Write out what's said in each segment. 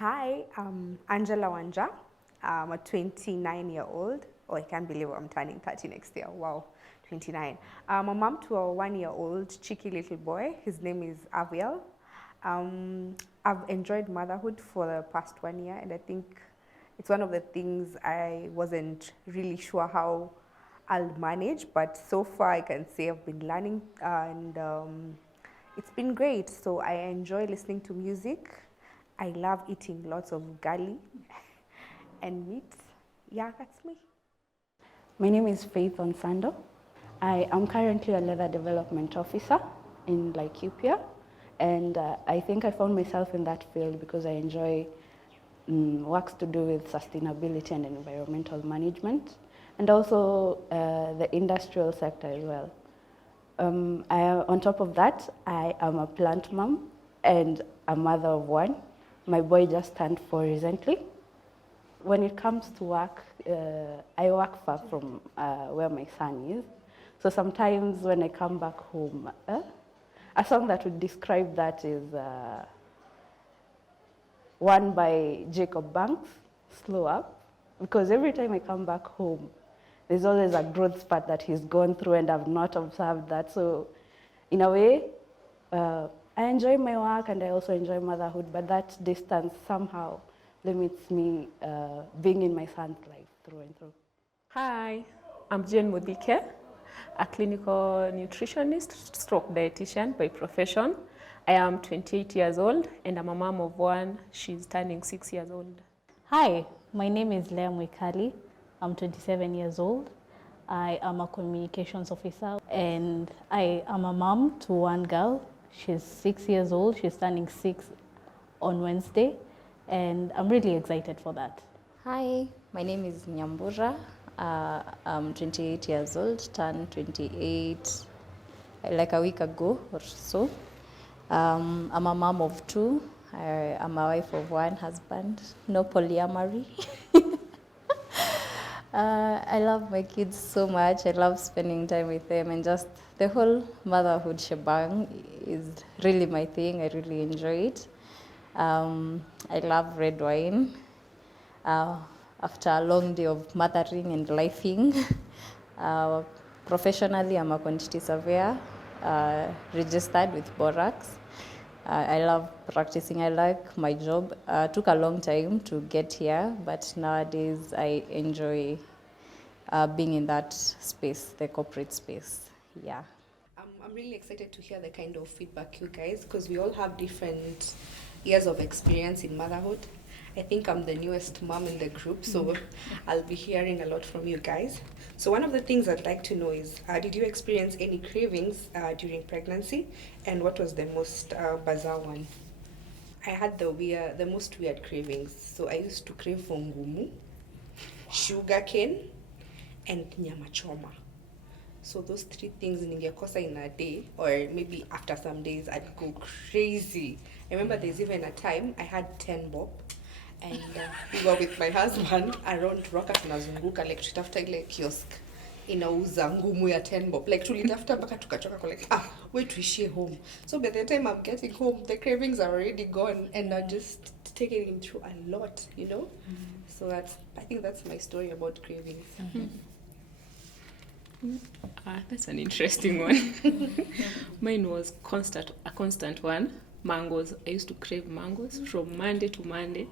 Hi, I'm Angela Wanja. I'm a 29-year-old. Oh, I can't believe I'm turning 30 next year. Wow, 29. I'm a mom to a 1-year-old cheeky little boy. His name is Aviel. I've enjoyed motherhood for the past 1 year, and I think it's one of the things I wasn't really sure how I'll manage, but so far I can say I've been learning, and it's been great. So I enjoy listening to music. I love eating lots of gali and meat. Yeah, that's me. My name is Faith Onsando. I am currently a leather development officer in Laikipia, and I think I found myself in that field because I enjoy works to do with sustainability and environmental management, and also the industrial sector as well. On top of that, I am a plant mom and a mother of one. My boy just turned 4 recently. When it comes to work, I work far from where my son is. So sometimes when I come back home, a song that would describe that is one by Jacob Banks, Slow Up. Because every time I come back home, there's always a growth spurt that he's gone through and I've not observed that. So in a way, I enjoy my work and I also enjoy motherhood, but that distance somehow limits me being in my son's life through and through. Hi, I'm Muthike, a clinical nutritionist stroke dietitian by profession. I am 28 years old and I'm a mom of one. She's turning 6 years old. Hi, my name is Mwikali. I'm 27 years old. I am a communications officer and I am a mom to one girl. She's 6 years old. She's turning 6 on Wednesday, and I'm really excited for that. Hi, my name is Nyambura. I'm 28 years old, turned 28 like a week ago or so. I'm a mom of 2. I'm a wife of 1 husband, no polyamory. I love my kids so much. I love spending time with them, and just the whole motherhood shebang is really my thing. I really enjoy it. I love red wine. After a long day of mothering and lifing. Professionally, I'm a quantity surveyor, registered with Borax. I love practicing. I like my job. Took a long time to get here, but nowadays I enjoy being in that space, the corporate space. Yeah. I'm really excited to hear the kind of feedback you guys, because we all have different years of experience in motherhood. I think I'm the newest mom in the group, so I'll be hearing a lot from you guys. So one of the things I'd like to know is, did you experience any cravings during pregnancy, and what was the most bizarre one? I had the most weird cravings. So I used to crave for ngumu, sugar cane, and nyama choma. So those 3 things ningekosa in a day, or maybe after some days, I'd go crazy. I remember there's even a time I had 10 bob, and we were with my husband around Roka tunazunguka, like tutafuta ile kiosk inauza ngumu ya 10 bob, like tulitafuta mpaka tukachoka kwa like wait tuishie home. So by the time I'm getting home, the cravings are already gone, and I'm just taking him through a lot, you know. So I think that's my story about cravings. That's an interesting one. Mine was a constant one. Mangoes. I used to crave mangoes from Monday to Monday.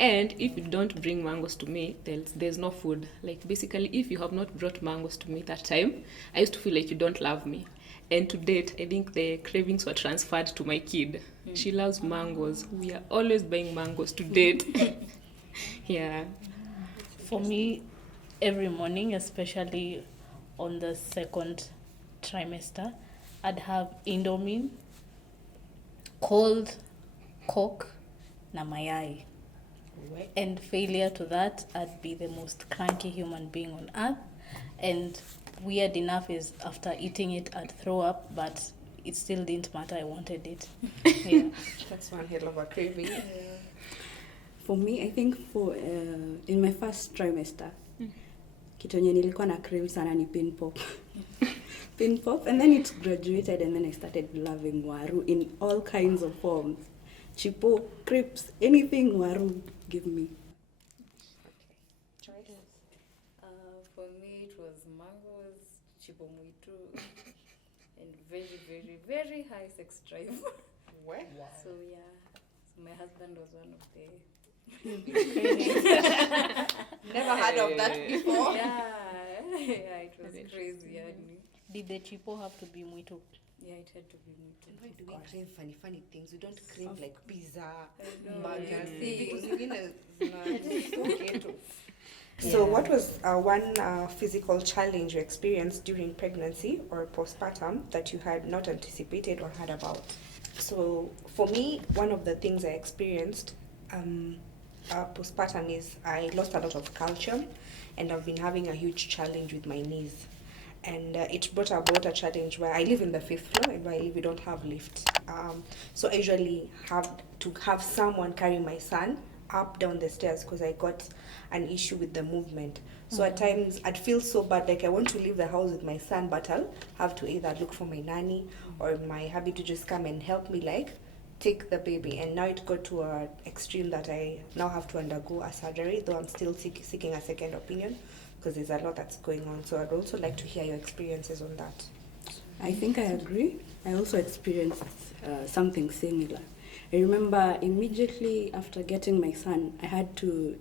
And if you don't bring mangoes to me, there's no food. Like basically, if you have not brought mangoes to me that time, I used to feel like you don't love me. And to date, I think the cravings were transferred to my kid. She loves mangoes. We are always buying mangoes to date. Yeah. For me, every morning, especially on the 2nd trimester, I'd have Indomie, cold Coke, na mayai. And failure to that, I'd be the most cranky human being on earth. And weird enough is after eating it, I'd throw up, but it still didn't matter. I wanted it. Yeah. That's one hell of a craving. For me, I think in my first trimester, kitu yenye nilikuwa na crave sana ni pin pop. Pin pop, and then it graduated, and then I started loving waru in all kinds of forms. chipo, crepes, anything Waru give me. For me, it was mangoes, chipo muitu, and very, very, very high sex drive. What? So yeah, so my husband was one of the. Never heard of that before. Yeah, it was crazy. Yeah, Did the chipo have to be muito? yeah, it had to be muitu. Why do we crave funny things? We don't crave like pizza, know, burgers, yeah. vitu zingine zina- So what was one physical challenge you experienced during pregnancy or postpartum that you had not anticipated or heard about? So for me, one of the things I experienced postpartum is I lost a lot of calcium, and I've been having a huge challenge with my knees. And it brought about a challenge where I live in the 5th floor, and where I live we don't have lift. So I usually have to have someone carry my son up down the stairs because I got an issue with the movement. So at times I'd feel so bad, like I want to leave the house with my son, but I'll have to either look for my nanny or my hubby to just come and help me like take the baby. And now it got to an extreme that I now have to undergo a surgery, though I'm still seeking a second opinion because there's a lot that's going on. So I'd also like to hear your experiences on that. I think I agree. I also experienced something similar. I remember immediately after getting my son, I had to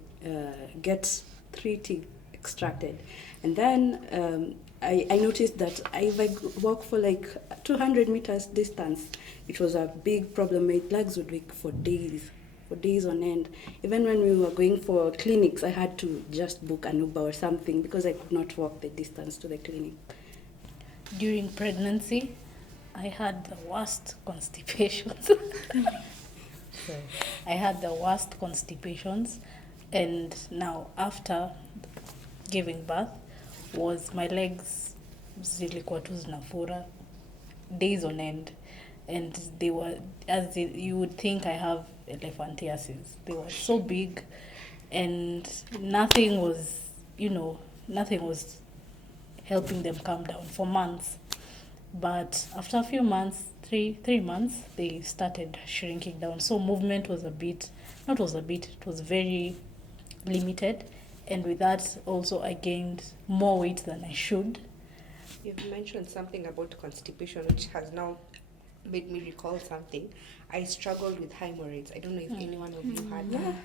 get 3 teeth extracted. And then I noticed that if I walk for like 200 meters distance, it was a big problem. My legs would ache for days on end. Even when we were going for clinics, I had to just book an Uber or something because I could not walk the distance to the clinic. During pregnancy, I had the worst constipations. I had the worst constipations, and now after giving birth, was my legs zilikuwa tu zinafura days on end, and they were you would think I have elephantiasis. They were so big, and nothing was helping them calm down for months. But after a few months, three months, they started shrinking down. So movement was it was very limited. And with that, also, I gained more weight than I should. You've mentioned something about constipation, which has now made me recall something. I struggled with hemorrhoids. I don't know if any one of you had that.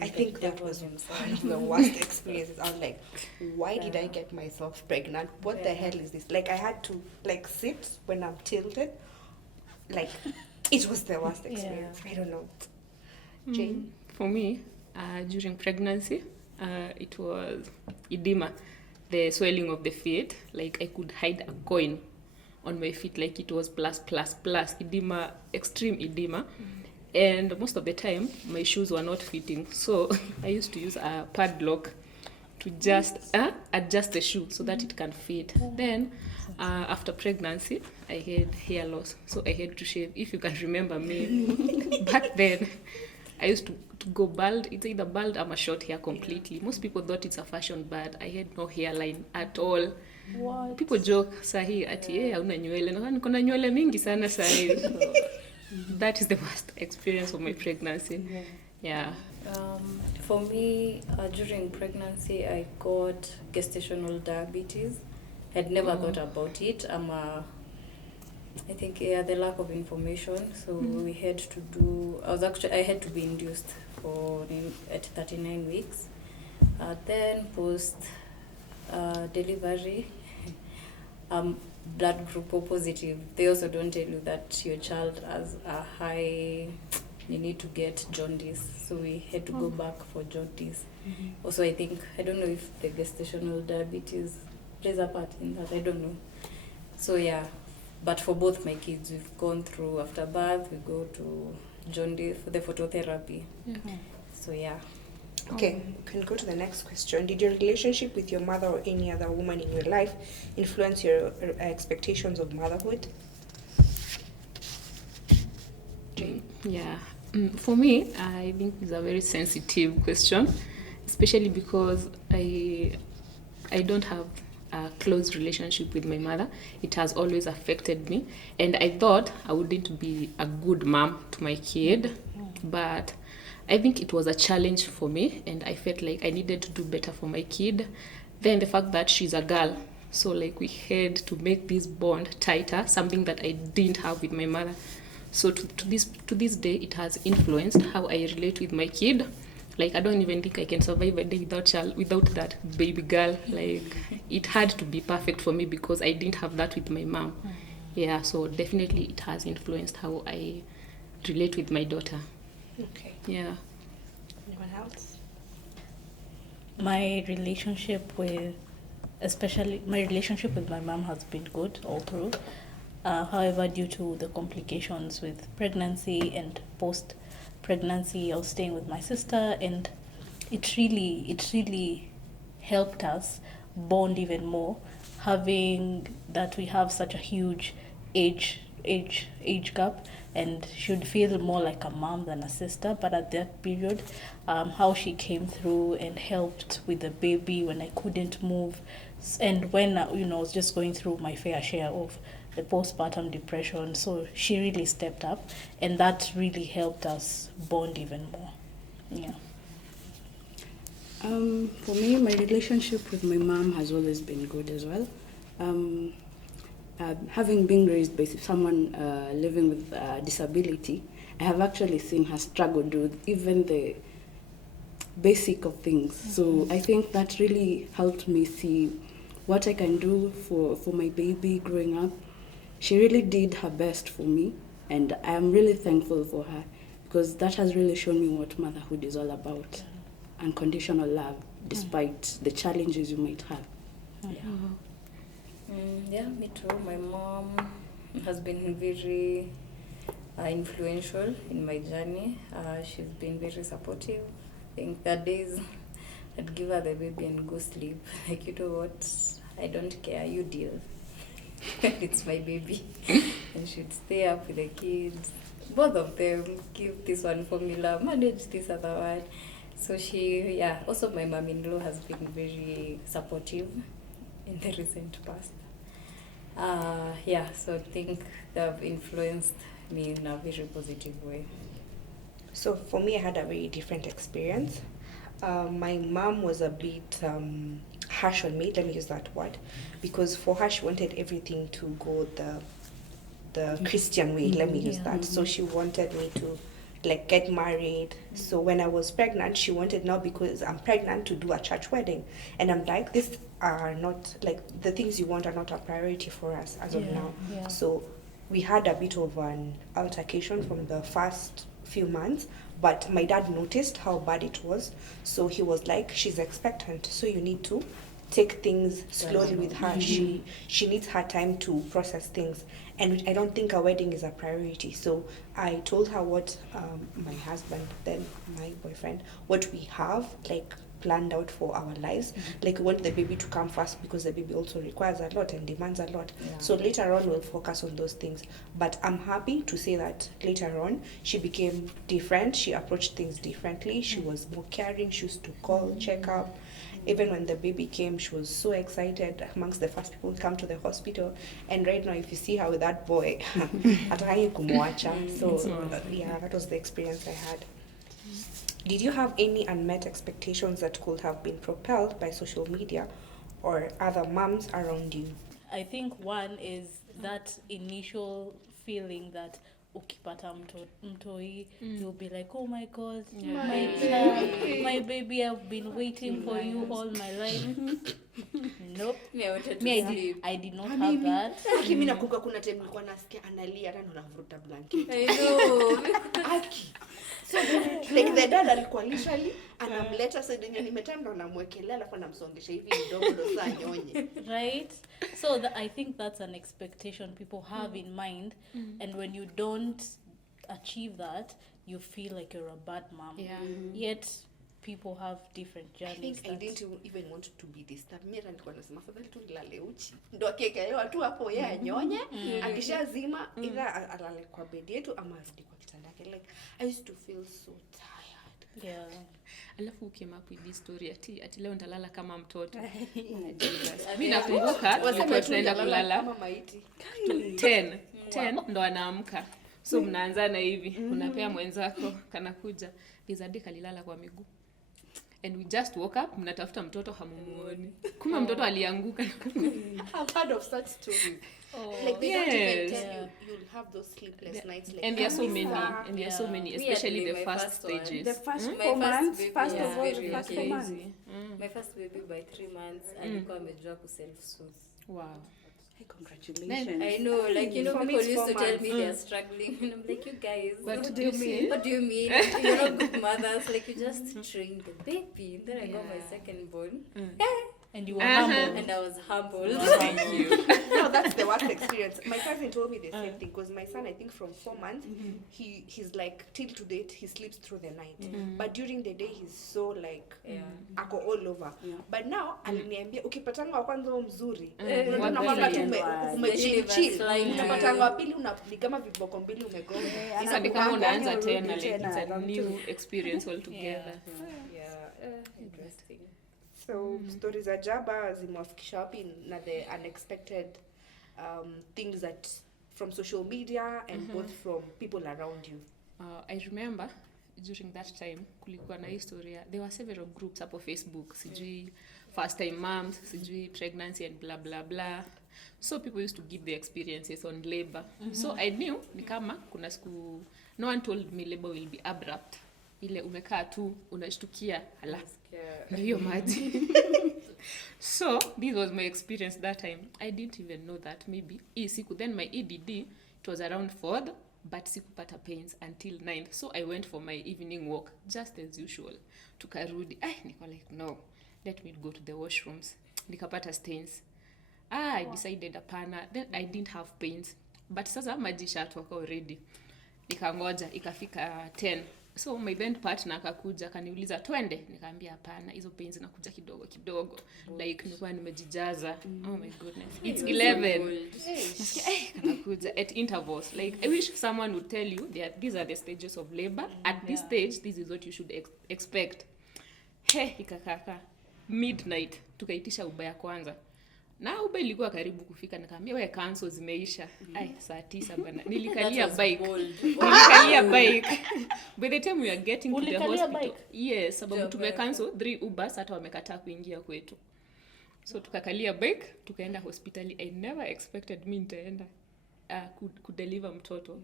I think that was one of the worst experiences. I was like, why did I get myself pregnant? What the hell is this? Like, I had to like sit when I'm tilted. Like, it was the worst experience. I don't know. Jane? For me, during pregnancy, it was edema, the swelling of the feet. Like I could hide a coin on my feet, like it was plus edema, extreme edema. And most of the time my shoes were not fitting, so I used to use a padlock to just adjust the shoe so that it can fit. Then after pregnancy I had hair loss, so I had to shave. If you can remember me, back then I used to go bald. It's either bald or short hair completely. Most people thought it's a fashion, but I had no hairline at all. What? People joke sahi ati hauna nywele. Na niko na nywele mingi sana sahi. So, that is the worst experience of my pregnancy. Yeah. For me, during pregnancy, I got gestational diabetes. I'd never thought about it. I think the lack of information. So we had to do. I had to be induced at 39 weeks. Then post delivery, blood group O positive. They also don't tell you that your child has a high. You need to get jaundice. So we had to go back for jaundice. Also, I don't know if the gestational diabetes plays a part in that. I don't know. So yeah. But for both my kids, we've gone through, after birth, we go to jaundice for the phototherapy. So, yeah. Okay, we can go to the next question. Did your relationship with your mother or any other woman in your life influence your expectations of motherhood? Jane? Yeah. For me, I think it's a very sensitive question, especially because I don't have a close relationship with my mother. It has always affected me, and I thought I wouldn't be a good mom to my kid. but I think it was a challenge for me, and I felt like I needed to do better for my kid. Then the fact that she's a girl, so like we had to make this bond tighter, something that I didn't have with my mother. So to this day, it has influenced how I relate with my kid. Like I don't even think I can survive a day without that baby girl. Like it had to be perfect for me because I didn't have that with my mom. Yeah, so definitely it has influenced how I relate with my daughter. Okay. Yeah. Anyone else? My relationship with my mom has been good all through. However, due to the complications with pregnancy and post-pregnancy, I was staying with my sister, and it really helped us bond even more, having that we have such a huge age gap, and should feel more like a mom than a sister. But at that period, how she came through and helped with the baby when I couldn't move, and when I was just going through my fair share of the postpartum depression, so she really stepped up, and that really helped us bond even more. Yeah. For me, my relationship with my mom has always been good as well. Having been raised by someone living with disability, I have actually seen her struggle with even the basic of things. So I think that really helped me see what I can do for my baby growing up. She really did her best for me, and I am really thankful for her because that has really shown me what motherhood is all about. Unconditional love, despite the challenges you might have. Yeah, me too. My mom has been very influential in my journey. She's been very supportive. I think there are days I'd give her the baby and go sleep. Like, you know what? I don't care. You deal. It's my baby. And she'd stay up with the kids. Both of them give this one formula, manage this other one. So also my mom-in-law has been very supportive in the recent past. So I think they've influenced me in a very positive way. So for me, I had a very different experience. My mom was a bit harsh on me, let me use that word, because for her, she wanted everything to go the Christian way, let me use that. So she wanted me to like get married. So when I was pregnant, she wanted now, because I'm pregnant, to do a church wedding. And I'm like, these are not, like, the things you want are not a priority for us as of now. Yeah. So we had a bit of an altercation from the first few months, but my dad noticed how bad it was. So he was like, she's expectant, so you need to take things slowly with her. She needs her time to process things, and I don't think a wedding is a priority. So I told her what my husband, then my boyfriend, what we have like planned out for our lives. Like, we want the baby to come first because the baby also requires a lot and demands a lot. So later on we'll focus on those things. But I'm happy to say that later on she became different. She approached things differently. She was more caring. She used to call, check up. Even when the baby came, she was so excited, amongst the first people to come to the hospital. And right now, if you see her with that boy, atakangi kumwacha. So that was the experience I had. Did you have any unmet expectations that could have been propelled by social media or other moms around you? I think one is that initial feeling that ukipata mtoi, you'll be like, oh my God, my child, my baby, I've been waiting for you all my life. Nope. I did not have that. Mimi nakumbuka kuna time nilikuwa nasikia analia hata ndo navuruta blanket. I know. So like the dad alikuwa literally anamleta sasa nimetanda anamwekelea alafu anamsongesha hivi kidogo ndo saa nyonye. Right? So I think that's an expectation people have in mind, and when you don't achieve that, you feel like you're a bad mom. Yet people have different journeys. I didn't even want to be disturbed. Mimi nilikuwa nasema afadhali tu nilale uchi. Ndio akekelewa tu hapo yeye anyonye, akishazima ila alale kwa bed yetu ama arudi kwa kitanda yake. Like, I used to feel so tired. Yeah. Alafu came up with this story ati leo ndalala kama mtoto. Mimi nakumbuka tulikuwa tunaenda kulala kama maiti. 10 ndo anaamka. So mnaanzana hivi, unapea mwenzako kanakuja. Izadi kalilala kwa miguu. And we just woke up, mnatafuta mtoto hamumuoni. Kuma mtoto alianguka. I've heard of such stories. Like they don't even tell you you'll have those sleepless nights. Like, And there are so many, and there are so many, especially the first stages. The first My 4 months, baby first was of all, the very first 4 okay. months. My first baby by 3 months alikuwa amejua ku self-soothe. Wow. Hey, congratulations. I know, like, you know, For me, people it's used to 4 tell me months. they're struggling, and I'm like, you guys, What do you mean? What do you mean? You're not good mothers. Like, you just train the baby. And then I got my second born, And you were humble. and I was humbled. Thank you. No, that's the worst experience. My cousin told me the same thing because my son, I think from 4 months, he's like till to date he sleeps through the night, but during the day he's so like ako all over. But now aliniambia ukipatanga wa kwanza mzuri, unaona kwamba umechill, unapatanga wa pili ni kama viboko mbili umegonga. Sasa ni kama unaanza tena, like it's a new experience altogether. Interesting. So stories za jaba zimewafikisha wapi na the unexpected things that from social media and both from people around you. I remember during that time kulikuwa na historia, there were several groups hapo Facebook, sijui first time moms, sijui pregnancy and blah blah blah. So people used to give their experiences on labor. So I knew ni kama kuna siku no one told me labor will be abrupt. Ile umekaa tu unashtukia hala ndio maji. So this was my experience that time. I didn't even know that maybe siku then my EDD, it was around 4th, but sikupata pains until 9th. So I went for my evening walk just as usual. Tukarudi niko like no, let me go to the washrooms. Nikapata stains. I decided hapana. Then I didn't have pains, but sasa maji shatoka already. Nikangoja ikafika 10. So my then partner akakuja kaniuliza twende, nikaambia hapana, hizo pains zinakuja kidogo kidogo. Like nilikuwa nimejijaza. Oh my goodness. It's 11. Nasikia kanakuja at intervals. Like I wish someone would tell you that these are the stages of labor. At this stage this is what you should expect. Ikakaka midnight tukaitisha Uber ya kwanza. Na Uber ilikuwa karibu kufika, nikamwambia wewe cancel zimeisha. Saa 9 bana. Nilikalia bike. By the time we are getting to the hospital. Yes, sababu tumecancel 3 Ubers hata wamekataa kuingia kwetu. So tukakalia bike, tukaenda hospitali. I never expected me nitaenda kudeliver mtoto.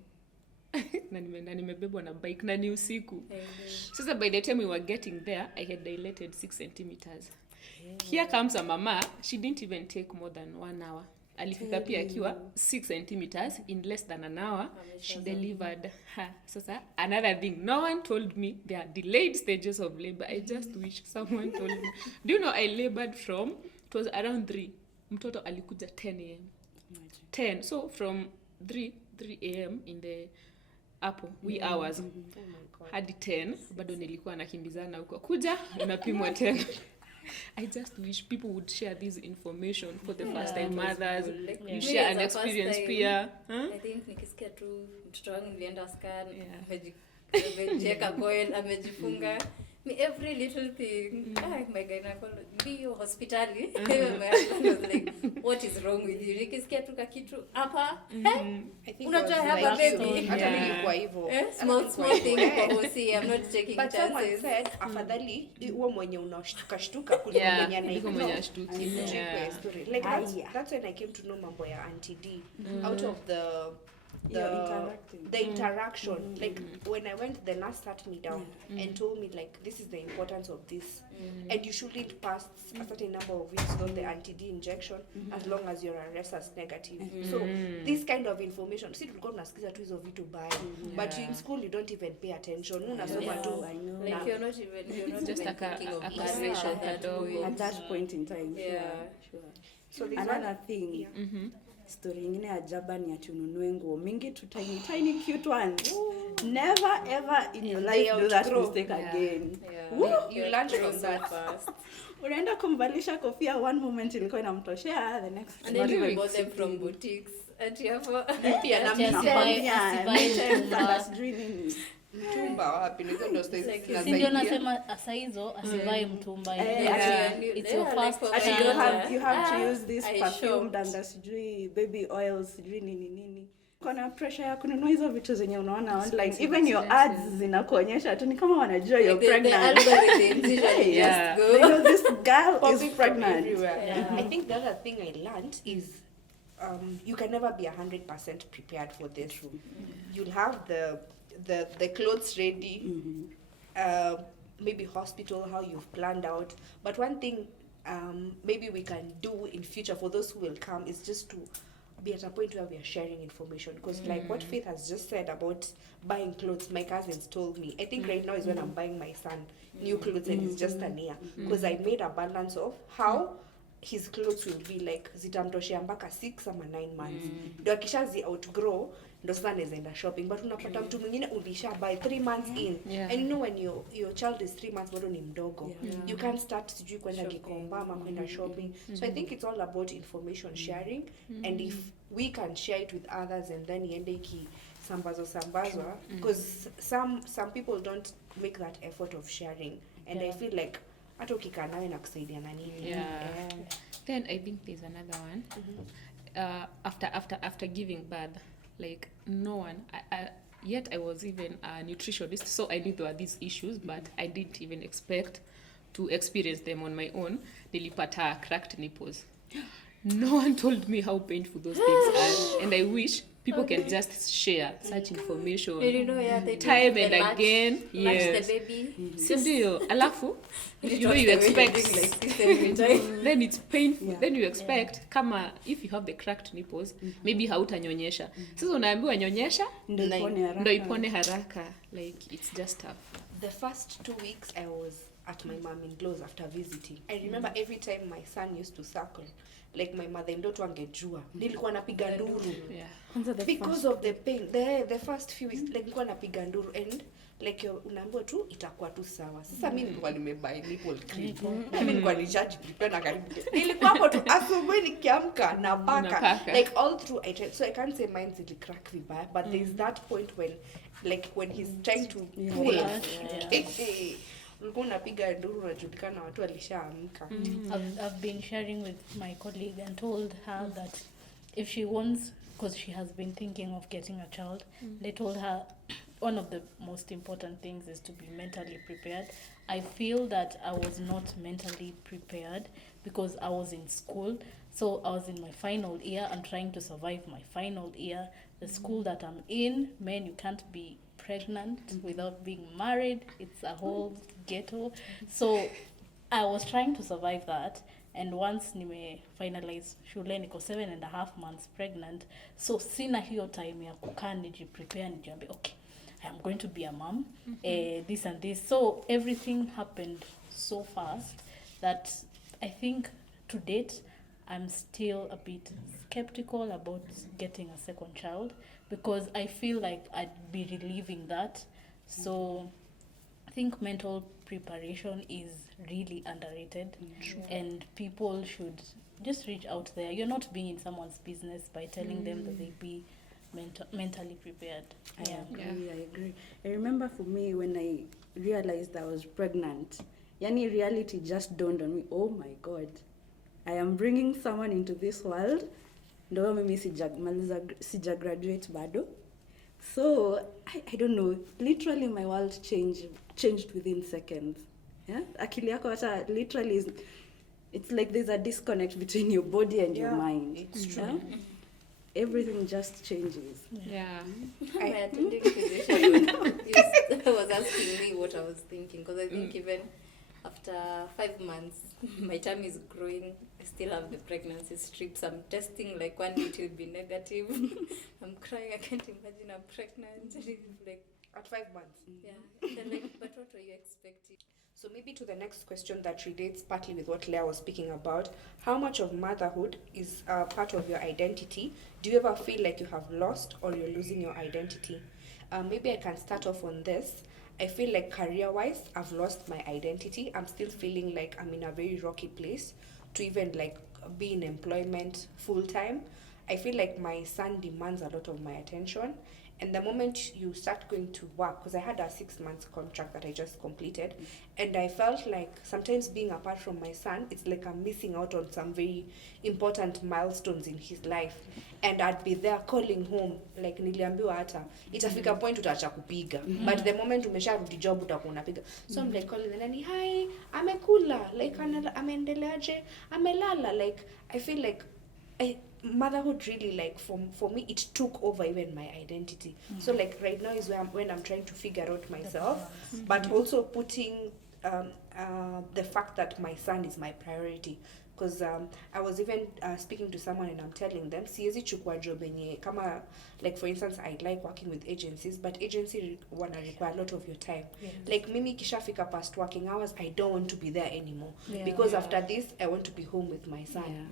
Na nimebebwa na bike na ni usiku. Sasa by the time we were getting there, I had dilated 6 centimeters. Here comes a mama, she didn't even take more than 1 hour. Alifika pia akiwa 6 centimeters in less than an hour. She delivered her. Sasa another thing, no one told me there are delayed stages of labor. I just wish someone told me. Do you know I labored from, it was around 3. Mtoto alikuja 10 a.m. 10. So from 3 a.m. in the wee hours hadi 10 bado nilikuwa nakimbizana huko kuja unapimwa 10. I just wish people would share this information for the first time mothers. You share an experience pia. I think nikisikia tu mtoto wangu nilienda scan, amejiweka coil, amejifunga. Every little thing. My gynecologist, ndio hospitali. My husband was like, what is wrong with you? Nikisikia tu kitu hapa. I think unajua hapa baby. Hata nilikuwa hivyo. Small thing for OC. I'm not taking but chances. Someone said afadhali huo mwenye unashtuka kuliko mwenye anashtuka. Like that's when I came to know mambo ya anti-D out of the interaction. Like when I went, the nurse sat me down and told me like this is the importance of this, and you shouldn't pass a certain number of weeks on the anti-D injection as long as your rhesus negative. So this kind of information, see, tulikuwa tunasikiza tu hizo vitu baya, but in school you don't even pay attention. Unasoma tu like you're not even just even thinking of at that point in time. Sure. So another thing. Story ingine ya jaba ni ati ununue nguo mingi to tiny cute ones. Never ever in your life do that mistake again. You learn from that fast. Unaenda kumvalisha kofia, one moment ilikuwa inamtoshea, the next and then you bought them from boutiques at Yafo. Pia na mimi mtumba wapi niko ndo ndio nasema asa hizo asivae mtumba it's your first you have to use this perfume and sijui baby oils sijui nini Kuna pressure ya kununua hizo vitu zenye unaona online, Expensive, even your expensive. ads zinakuonyesha tu, ni kama wanajua you're The pregnant. algorithms usually Yeah. just They go. know this girl is Popping from pregnant. everywhere. Yeah. I think the other thing I learned is you can never be 100% prepared for this. You'll have the clothes ready, maybe hospital, how you've planned out. But one thing maybe we can do in future for those who will come is just to be at a point where we are sharing information, because like what Faith has just said about buying clothes, my cousins told me, I think right now is when I'm buying my son new clothes and it's just an year, because I made a balance of how his clothes will be like zitamtoshea mpaka 6 ama 9 months, ndo akishazi outgrow ndo sasa anaweza enda shopping. But unapata mtu mwingine ulisha buy 3 months in, and you know when your child is 3 months bado ni mdogo, you can't start sijui kwenda Gikomba ama kwenda shopping. So I think it's all about information sharing, and if we can share it with others and then iende sambazwa, because some people don't make that effort of sharing, and I feel like hata ukikaa nawe na kusaidia na nini. Then I think there's another one. After giving birth, like no one, yet I was even a nutritionist, so I knew there were these issues, but I didn't even expect to experience them on my own. Nilipata cracked nipples. No one told me how painful those things are, and I wish people can just share such information You know, yeah, they time do. and They again. match Yes. the baby. Sindio, alafu you know you expect then it's painful, then you expect kama if you have the cracked nipples maybe hautanyonyesha. Sasa unaambiwa nyonyesha ndo ipone haraka, like it's just tough. The first 2 weeks I was at my mom-in-law's after visiting. I remember every time my son used to suckle, like my mother-in-law tu angejua, nilikuwa napiga nduru. Because of the pain. The first few weeks, like nilikuwa napiga nduru, and like unaambiwa tu itakuwa tu sawa. Sasa mimi nilikuwa nimebuy nipple cream. Mimi nilikuwa nishaji prepare na karibu. Nilikuwa hapo tu asubuhi nikiamka na paka. Like all through I tried. So I can't say mine will crack vibaya, but there's that point when he's trying to pull. Ulikuwa unapiga nduru, unajulikana watu walishaamka. I've been sharing with my colleague and told her that if she wants, because she has been thinking of getting a child, they told her one of the most important things is to be mentally prepared. I feel that I was not mentally prepared because I was in school. So I was in my final year and trying to survive my final year. The school that I'm in, man, you can't be pregnant without being married. It's a whole ghetto. So I was trying to survive that, and once nime finalize shule niko 7.5 months pregnant, so sina hiyo time ya kukaa nijiprepare nijiambie okay, I am going to be a mom, this and this. So everything happened so fast that I think to date I'm still a bit skeptical about getting a second child, because I feel like I'd be relieving that. So I think mental preparation is really underrated, and people should just reach out there. You're not being in someone's business by telling them that they be mentally prepared. I agree. I remember for me when I realized I was pregnant, yani reality just dawned on me. Oh my God, I am bringing someone into this world. Ndo mimi sija graduate bado. So I don't know, literally my world changed within seconds. Yeah, akili yako hata literally it's like there's a disconnect between your body and your mind. It's true. Yeah? Everything just changes. My attending physician was asking me what I was thinking, because I think even after 5 months, my tummy is growing. I still have the pregnancy strips. I'm testing, like one day it will be negative. I'm crying. I can't imagine I'm pregnant. Like At 5 months. yeah. Then like, but what were you expecting? So maybe to the next question that relates partly with what Leah was speaking about, how much of motherhood is part of your identity? Do you ever feel like you have lost or you're losing your identity? Maybe I can start off on this. I feel like career-wise, I've lost my identity. I'm still feeling like I'm in a very rocky place to even like be in employment full-time. I feel like my son demands a lot of my attention, And the moment you start going to work, because I had a 6 months contract that I just completed, and I felt like sometimes being apart from my son, it's like I'm missing out on some very important milestones in his life. And I'd be there calling home, like niliambiwa hata, itafika point utaacha kupiga. But the moment umesharudi job utakuwa unapiga. So I'm like calling the nanny, hi, amekula, like ameendeleaje, amelala. Like I feel like motherhood really, like for me, it took over even my identity. So like right now is when I'm trying to figure out myself, but also putting the fact that my son is my priority. Because I was even speaking to someone and I'm telling them, siwezi chukua job yenye kama, like for instance, I like working with agencies, but agency wanna require a lot of your time. Yes. Like mimi kishafika past working hours, I don't want to be there anymore. Because after this, I want to be home with my son.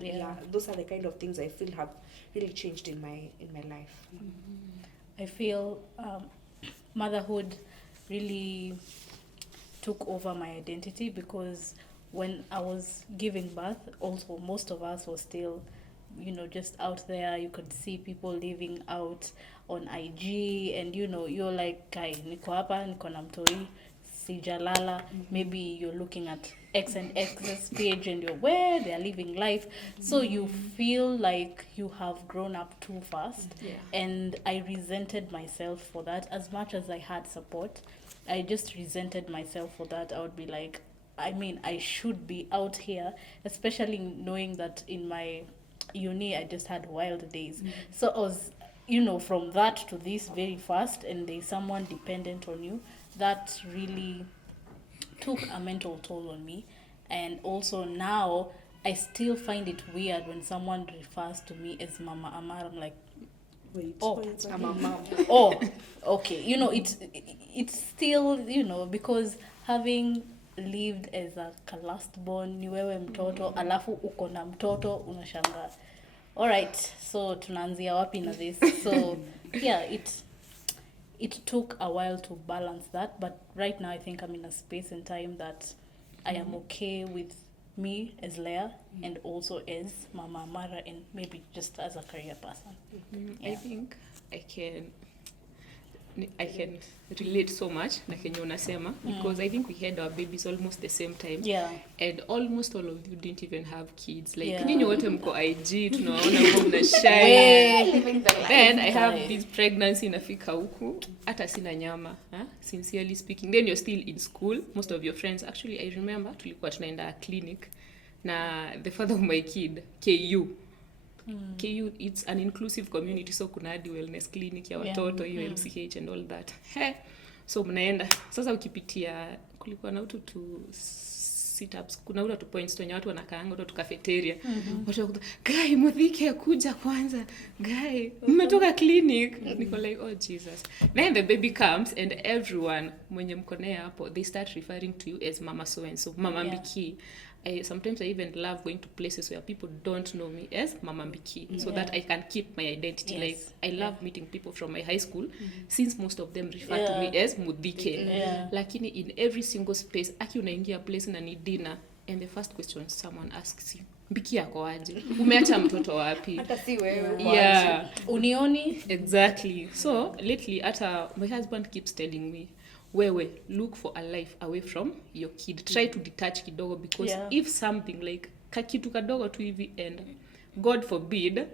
Those are the kind of things I feel have really changed in my life. I feel motherhood really took over my identity, because when I was giving birth, also most of us were still, just out there. You could see people living out on IG, and you're like, kai, niko hapa, niko na mtoi, sijalala. Maybe you're looking at X and X's page and you're where they're living life. So you feel like you have grown up too fast. And I resented myself for that. As much as I had support, I just resented myself for that. I would be like, I should be out here, especially knowing that in my uni, I just had wild days. So I was, from that to this very fast, and there's someone dependent on you, that really took a mental toll on me. And also now, I still find it weird when someone refers to me as Mama Amara. I'm like, I'm a mom. Okay. It's still, because having lived as a last born, ni wewe mtoto, alafu uko na mtoto, unashangaa. Alright, so tunaanzia wapi na this? So it took a while to balance that, but right now I think I'm in a space and time that I am okay with me as Leah and also as Mama Amara, and maybe just as a career person. I think I can relate so much na kenye unasema, because I think we had our babies almost the same time, and almost all of you didn't even have kids. Like nyinyi wote mko IG, tunaona huko mnashine. Then I have this pregnancy inafika huku, hata sina nyama, sincerely speaking. Then you're still in school. Most of your friends, actually I remember tulikuwa tunaenda clinic na the father of my kid, KU, it's an inclusive community, so kuna hadi wellness clinic ya watoto, MCH and all that. So mnaenda sasa, ukipitia kulikuwa na utu to sit-ups, kuna utu points kwenye watu wanakaanga utu cafeteria, watu wakuta, guy Muthike kuja kwanza, guy mmetoka clinic. Niko like, oh Jesus. Then the baby comes and everyone mwenye mkonea hapo, they start referring to you as Mama so and so, Mama Mbiki. Sometimes I even love going to places where people don't know me as Mama Mbiki, so that I can keep my identity. Like I love meeting people from my high school, since most of them refer to me as Muthike. Lakini in every single space, aki unaingia place na ni dinner, and the first question someone asks you, Mbiki yako aje? Umeacha mtoto wapi? Hata si wewe. Unioni? Exactly. So lately, my husband keeps telling me, wewe, look for a life away from your kid. Try to detach kidogo, because if something like kakitu kadogo tu hivi and God forbid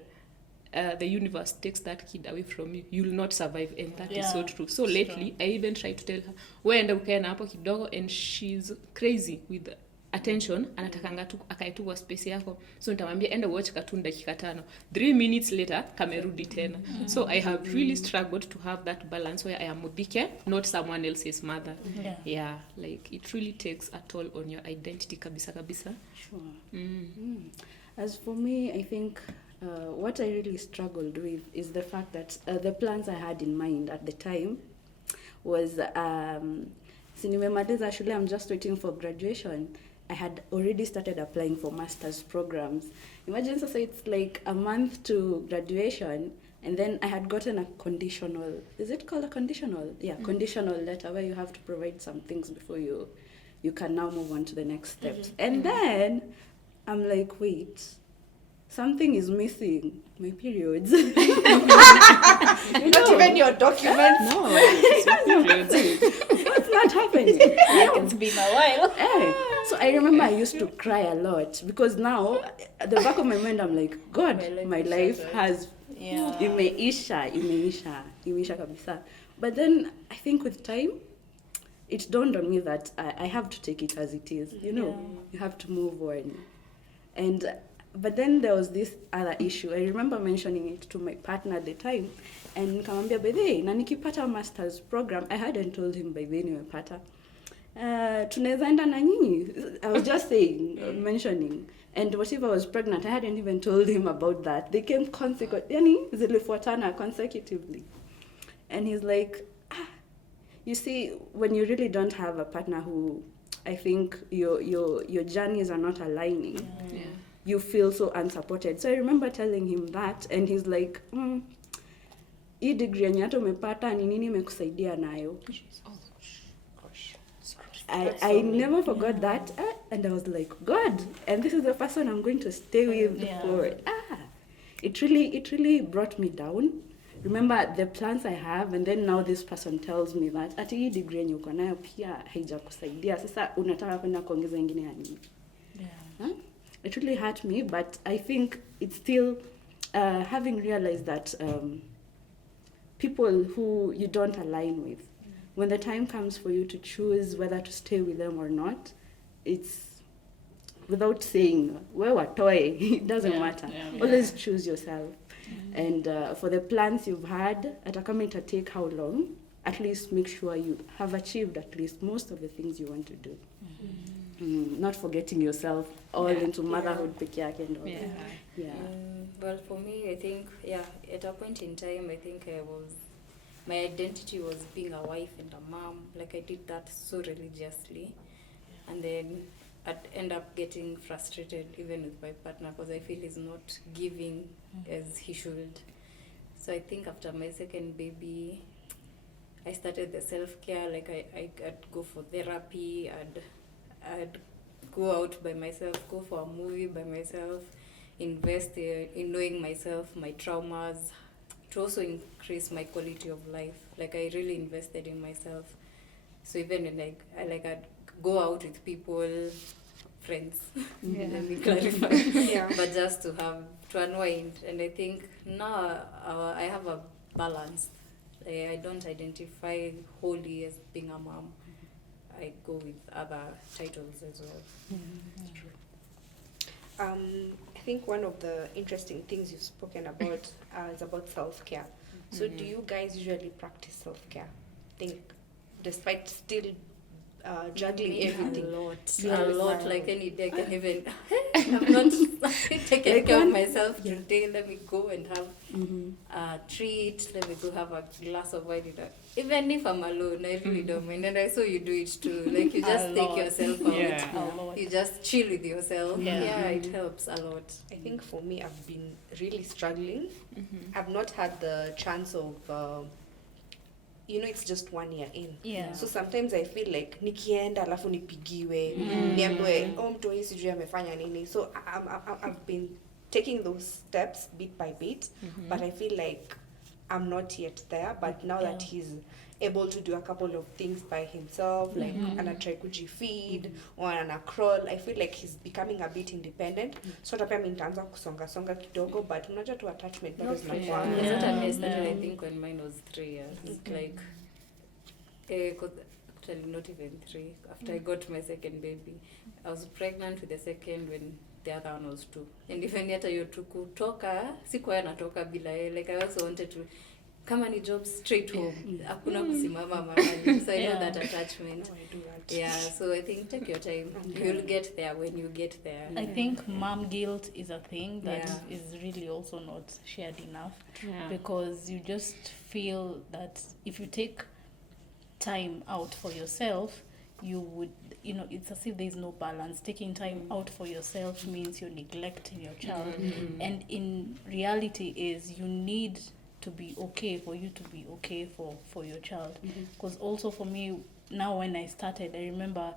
the universe takes that kid away from you, you'll not survive, and that is so true. So lately I even try to tell her, weenda ukae na hapo kidogo, and she's crazy with attention, anatakanga tu akae tu kwa space yako. So nitamwambia enda watch cartoon dakika 5. 3 minutes later kamerudi tena. So I have really struggled to have that balance where I am Muthike, not someone else's mother. Like it really takes a toll on your identity kabisa. Sure. As for me, I think what I really struggled with is the fact that the plans I had in mind at the time was sinimemaliza shule, I'm just waiting for graduation. I had already started applying for master's programs. Imagine, so it's like a month to graduation, and then I had gotten a conditional, is it called a conditional? Yeah, conditional letter where you have to provide some things before you can now move on to the next steps. And then I'm like, wait, something is missing. My periods. Not even your documents. No, it's What's not happening? It's been a while. So I remember I used to cry a lot because now at the back of my mind I'm like, God, my life has imeisha kabisa. But then I think with time it dawned on me that I have to take it as it is, you have to move on. But then there was this other issue. I remember mentioning it to my partner at the time, and nikamwambia by the way, na nikipata master's program, I hadn't told him by the way nimepata. Tunaweza enda na nyinyi. I was just saying, mentioning. And what if I was pregnant? I hadn't even told him about that. They came zilifuatana consecutively. And he's like, you see, when you really don't have a partner who, I think your journeys are not aligning, you feel so unsupported. So I remember telling him that, and he's like, hii degree yenye hata umepata ni nini imekusaidia nayo? I never forgot that, and I was like, God, and this is the person I'm going to stay with for. It really brought me down. Remember the plans I have, and then now this person tells me that ati hii degree yenye uko nayo pia haijakusaidia. Sasa unataka kwenda kuongeza ingine ya nini? It really hurt me, but I think it's still having realized that people who you don't align with, when the time comes for you to choose whether to stay with them or not, it's without saying, well, a toy, it doesn't matter. Always choose yourself. And for the plans you've had, at a kama it'll take how long, at least make sure you have achieved at least most of the things you want to do. Not forgetting yourself all into motherhood peke yake and all that. Well, for me, I think, at a point in time, I think my identity was being a wife and a mom. Like I did that so religiously. And then I'd end up getting frustrated even with my partner because I feel he's not giving as he should. So I think after my second baby, I started the self-care. Like I'd go for therapy, I'd go out by myself, go for a movie by myself, invest in knowing myself, my traumas, to also increase my quality of life. Like I really invested in myself. So even in I'd go out with people, friends, let me clarify, but just to unwind. And I think now I have a balance. I don't identify wholly as being a mom. I go with other titles as well. That's true. I think one of the interesting things you've spoken about is about self-care. So do you guys usually practice self-care? Think, despite still juggling everything? A lot. Like any day, I can even I'm not taking care of myself today. Let me go and have a treat. Let me go have a glass of wine. Even if I'm alone, I really don't mind. And I saw you do it too. Like you just take yourself out. You just chill with yourself. It helps a lot. I think for me, I've been really struggling. I've not had the chance of it's just 1 year in. So sometimes I feel like nikienda alafu nipigiwe niambiwe mtu hii sijui amefanya nini. So I've been taking those steps bit by bit, but I feel like I'm not yet there. But now that he's able to do a couple of things by himself, like anatry kujifeed or anacrawl, I feel like he's becoming a bit independent. So hata pia mimi nitaanza kusonga kidogo, but unajua tu attachment bado zinakuwa. I think when mine was 3 years, like actually not even 3. After I got my second baby, I was pregnant with the second when the other one was 2. And even yet you to kutoka, sikuwa natoka bila like I also wanted to kama ni job straight home. Hakuna kusimama mahali. So I know that attachment. I do that. So I think take your time. You'll get there when you get there. I think mom guilt is a thing that is really also not shared enough because you just feel that if you take time out for yourself, you would, it's as if there's no balance. Taking time out for yourself means you're neglecting your child. And in reality is you need to be okay for you to be okay for your child. Because also for me, now when I started, I remember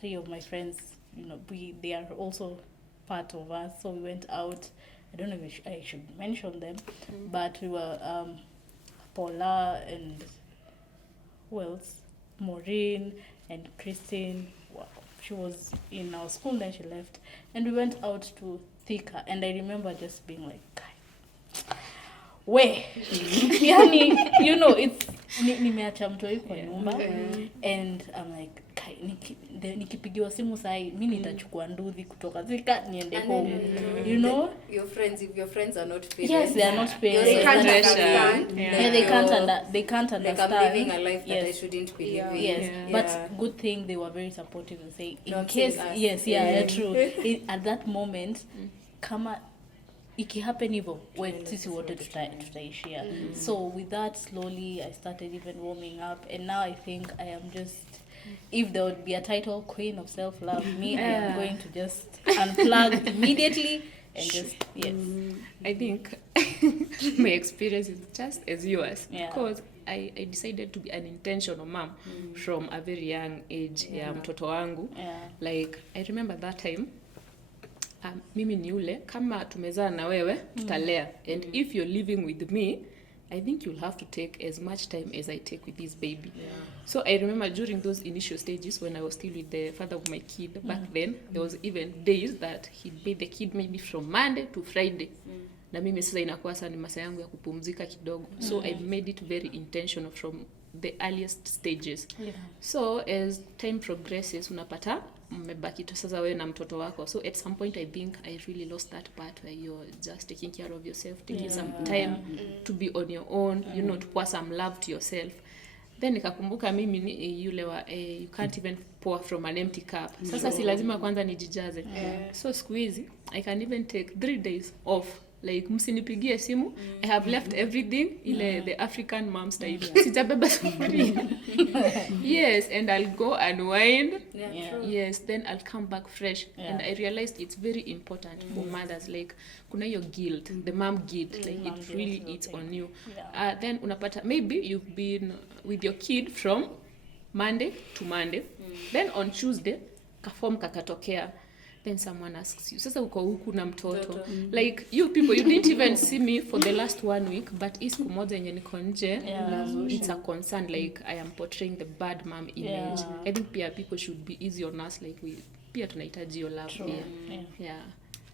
3 of my friends, they are also part of us. So we went out. I don't know if I should mention them, but we were Paula and who else? Maureen and Christine. Wow. She was in our school, then she left. And we went out to Thika. And I remember just being like, we yani, you know, it's nimeacha mtoi kwa nyumba and I'm like nikipigiwa simu sahi mimi nitachukua nduthi kutoka Thika niende home, you know, your friends, if your friends are not parents, yes, they are not parents, they can't understand. they can't understand, like I'm living a life that I shouldn't be living. Yes, but good thing they were very supportive and say in Not case true at that moment kama ikihappen hivyo sisi wote tutaishia. So with that, slowly I started even warming up, and now I think I am just, if there would be a title, Queen of Self-Love, me, I am going to just unplug immediately and just, yes. I think my experience is just as yours, because I decided to be an intentional mom from a very young age ya mtoto wangu. Like I remember that time mimi ni ule kama tumezaa na wewe tutalea, and if you're living with me I think you'll have to take as much time as I take with this baby. So I remember during those initial stages when I was still with the father of my kid back then, there was even days that he'd bathe the kid maybe from Monday to Friday. Na mimi sasa inakuwa sana masaa yangu ya kupumzika kidogo. So I made it very intentional from the earliest stages. So as time progresses unapata mmebaki tu sasa wewe na mtoto wako. So at some point I think I really lost that part where you're just taking care of yourself, taking some time to be on your own, you know, to pour some love to yourself. Then nikakumbuka mimi ni yule wa you can't even pour from an empty cup. Sasa si lazima kwanza nijijaze. So siku hizi I can even take 3 days off. Like msinipigie simu, I have left everything ile the African moms type. Sijabeba sufuria. Yes, and I'll go unwind. Yes, then I'll come back fresh. And I realized it's very important for mothers, like kuna hiyo guilt, the mom guilt, like it really eats on you. Then unapata maybe you've been with your kid from Monday to Monday. Then on Tuesday kaform kakatokea. Then someone asks you, sasa uko huku na mtoto. Like you people, you didn't even see me for the last 1 week, but siku moja yenye niko nje, it's a concern, like I am portraying the bad mom image. I think people should be easy on us, like we pia tunahitaji your love here.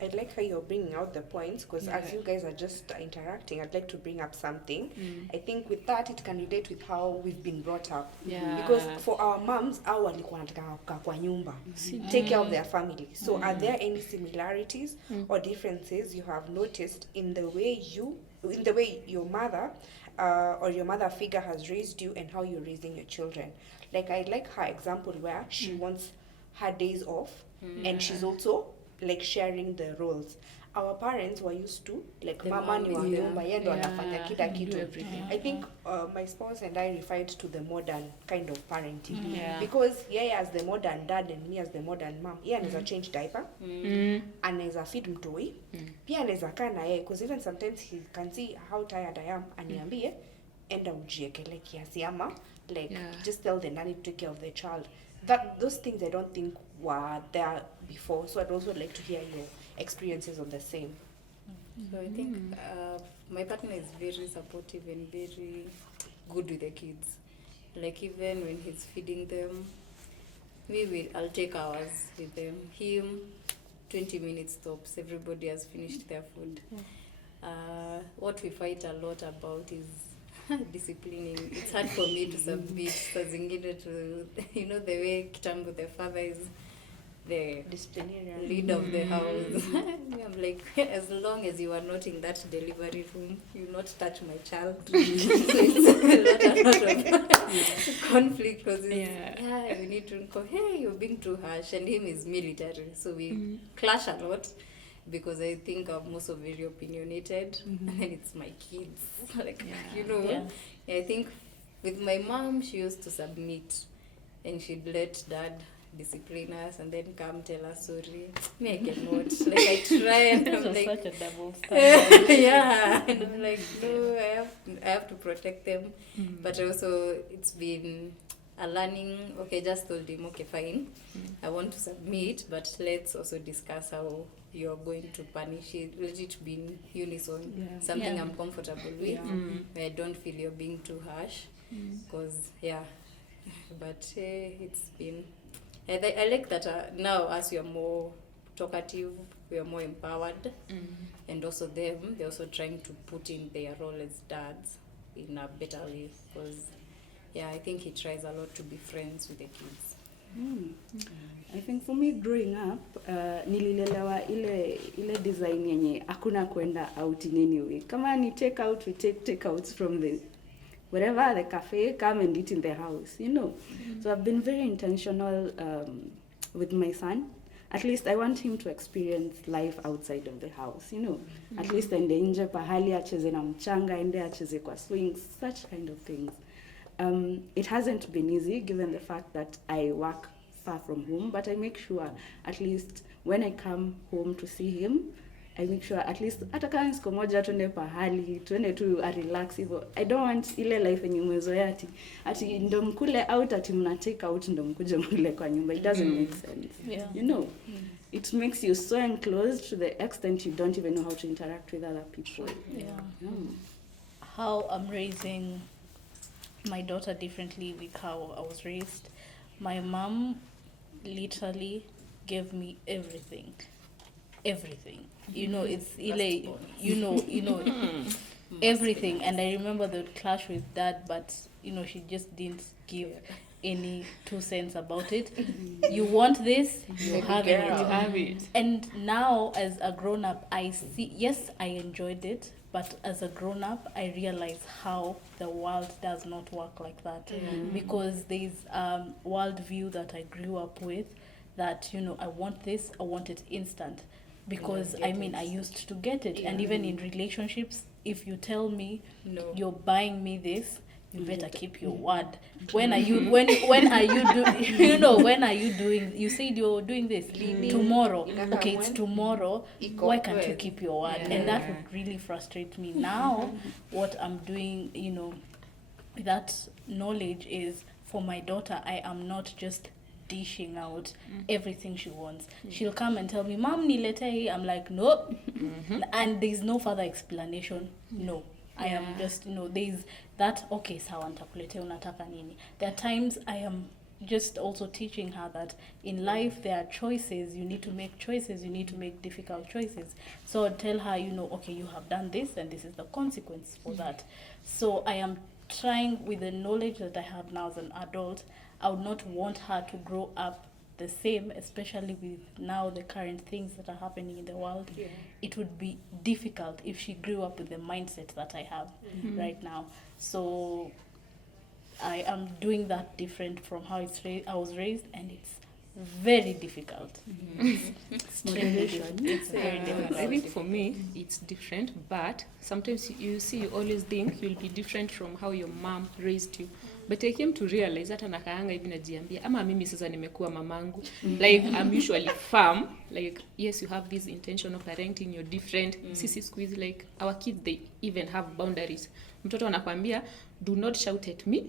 I like how you're bringing out the points, because as you guys are just interacting, I'd like to bring up something. I think with that it can relate with how we've been brought up. Because for our moms, our walikuwa wanataka kukaa kwa nyumba, take care of their family. So are there any similarities or differences you have noticed in the way your mother or your mother figure has raised you and how you're raising your children? Like I like her example where she wants her days off and she's also like sharing the roles. Our parents were used to like mama ni wa nyumba, yeye ndo anafanya kila kitu. I think my spouse and I referred to the modern kind of parenting because yeye as the modern dad and me as the modern mom, yeye anaweza change diaper, anaweza feed mtoi, pia anaweza kaa na yeye, because even sometimes he can see how tired I am, aniambie enda ujiekele kiasi ama like just tell the nanny to take care of the child. Those things I don't think were there before, so I'd also like to hear your experiences on the same. So I think my partner is very supportive and very good with the kids. Like even when he's feeding them, I'll take hours with them. Him, 20 minutes tops. Everybody has finished their food. What we fight a lot about is disciplining. It's hard for me to submit to, you know, the way kitambo the father is the disciplinarian lead of the house. I'm like, as long as you are not in that delivery room, you not touch my child. So it's a lot of conflict, because we need to go, hey, you're being too harsh, and him is military, so we clash a lot. Because I think I'm also very opinionated, and then it's my kids. Like, you know, I think with my mom, she used to submit, and she'd let dad discipline us, and then come tell us sorry. Me, I cannot. Like, I try, and I'm like, such a double standard. And I'm like, no, I have to protect them. But also, it's been learning. Okay, just told him, okay, fine, I want to submit, but let's also discuss how you're going to punish it. Let it be in unison, something I'm comfortable with, where I don't feel you're being too harsh, because but it's been, I like that now as we are more talkative, we are more empowered, and also they also trying to put in their role as dads in a better way, because I think he tries a lot to be friends with the kids. I think for me growing up, nililelewa ile design yenye hakuna kwenda out in any way. Kama ni take out, we take outs from the wherever, the cafe, come and eat in the house, So I've been very intentional with my son. At least I want him to experience life outside of the house, At least ende nje pahali acheze na mchanga, ende acheze kwa swings, such kind of things. It hasn't been easy given the fact that I work far from home, but I make sure at least when I come home to see him, I make sure at least hata kama siku moja tuende pahali, tuende tu a relax hivyo. I don't want ile life yenye umezoea ati ndo mkule out, ati mna take out ndo mkuje mkule kwa nyumba. It doesn't make sense. It makes you so enclosed to the extent you don't even know how to interact with other people. How I'm raising my daughter differently with how I was raised. My mom literally gave me everything. It's everything. And I remember the clash with dad, but she just didn't give any 2 cents about it. You want this, you have it. And now as a grown up, I see, yes, I enjoyed it, but as a grown up, I realize how the world does not work like that. Because there's world view that I grew up with, that I want this, I want it instant. Because I used to get it. And even in relationships, if you tell me you're buying me this, you better keep your word. When are you when are you doing when are you doing, you said you're doing this tomorrow. Okay, it's tomorrow. Why can't you keep your word? And that would really frustrate me. Now what I'm doing, that knowledge is for my daughter. I am not just dishing out everything she wants. She'll come and tell me, Mom, nilete hii. I'm like, no. And there's no further explanation. No. I am just, there's that, okay, sawa nitakuletea unataka nini. There are times I am just also teaching her that in life there are choices, you need to make choices, you need to make difficult choices. So I'll tell her, okay, you have done this and this is the consequence for that. So I am trying, with the knowledge that I have now as an adult, I would not want her to grow up the same, especially with now the current things that are happening in the world. It would be difficult if she grew up with the mindset that I have right now. So I am doing that different from how I was raised, and it's very difficult. It's very difficult. I think for me it's different, but sometimes you always think you'll be different from how your mom raised you. But I came to realize hata nakaanga hivi najiambia ama mimi sasa nimekuwa mamangu. Like I'm usually firm. Like yes, you have this intention of parenting, you're different. Sisi squeeze, like our kids, they even have boundaries. Mtoto anakuambia, do not shout at me.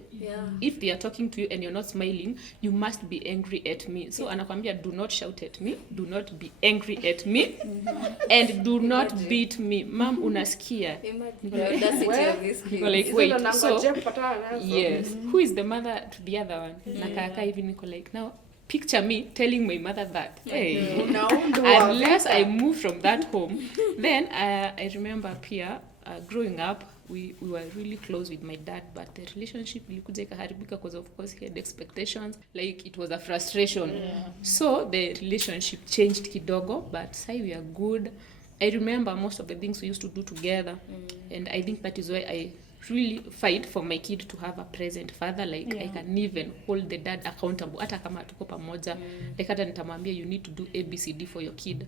If they are talking to you and you're not smiling, you must be angry at me. So anakuambia, do not shout at me, do not be angry at me, and do not beat me. Mom, unasikia. Like, wait, so yes, who is the mother to the other one? Nakaka hivi niko like, now picture me telling my mother that, hey, unless I move from that home. Then I remember Pia, growing up, we were really close with my dad, but the relationship ilikuja ikaharibika because of course he had expectations, like it was a frustration. So the relationship changed kidogo, but say we are good. I remember most of the things we used to do together, and I think that is why I really fight for my kid to have a present father. Like I can even hold the dad accountable hata kama tuko pamoja. Like hata nitamwambia you need to do ABCD for your kid,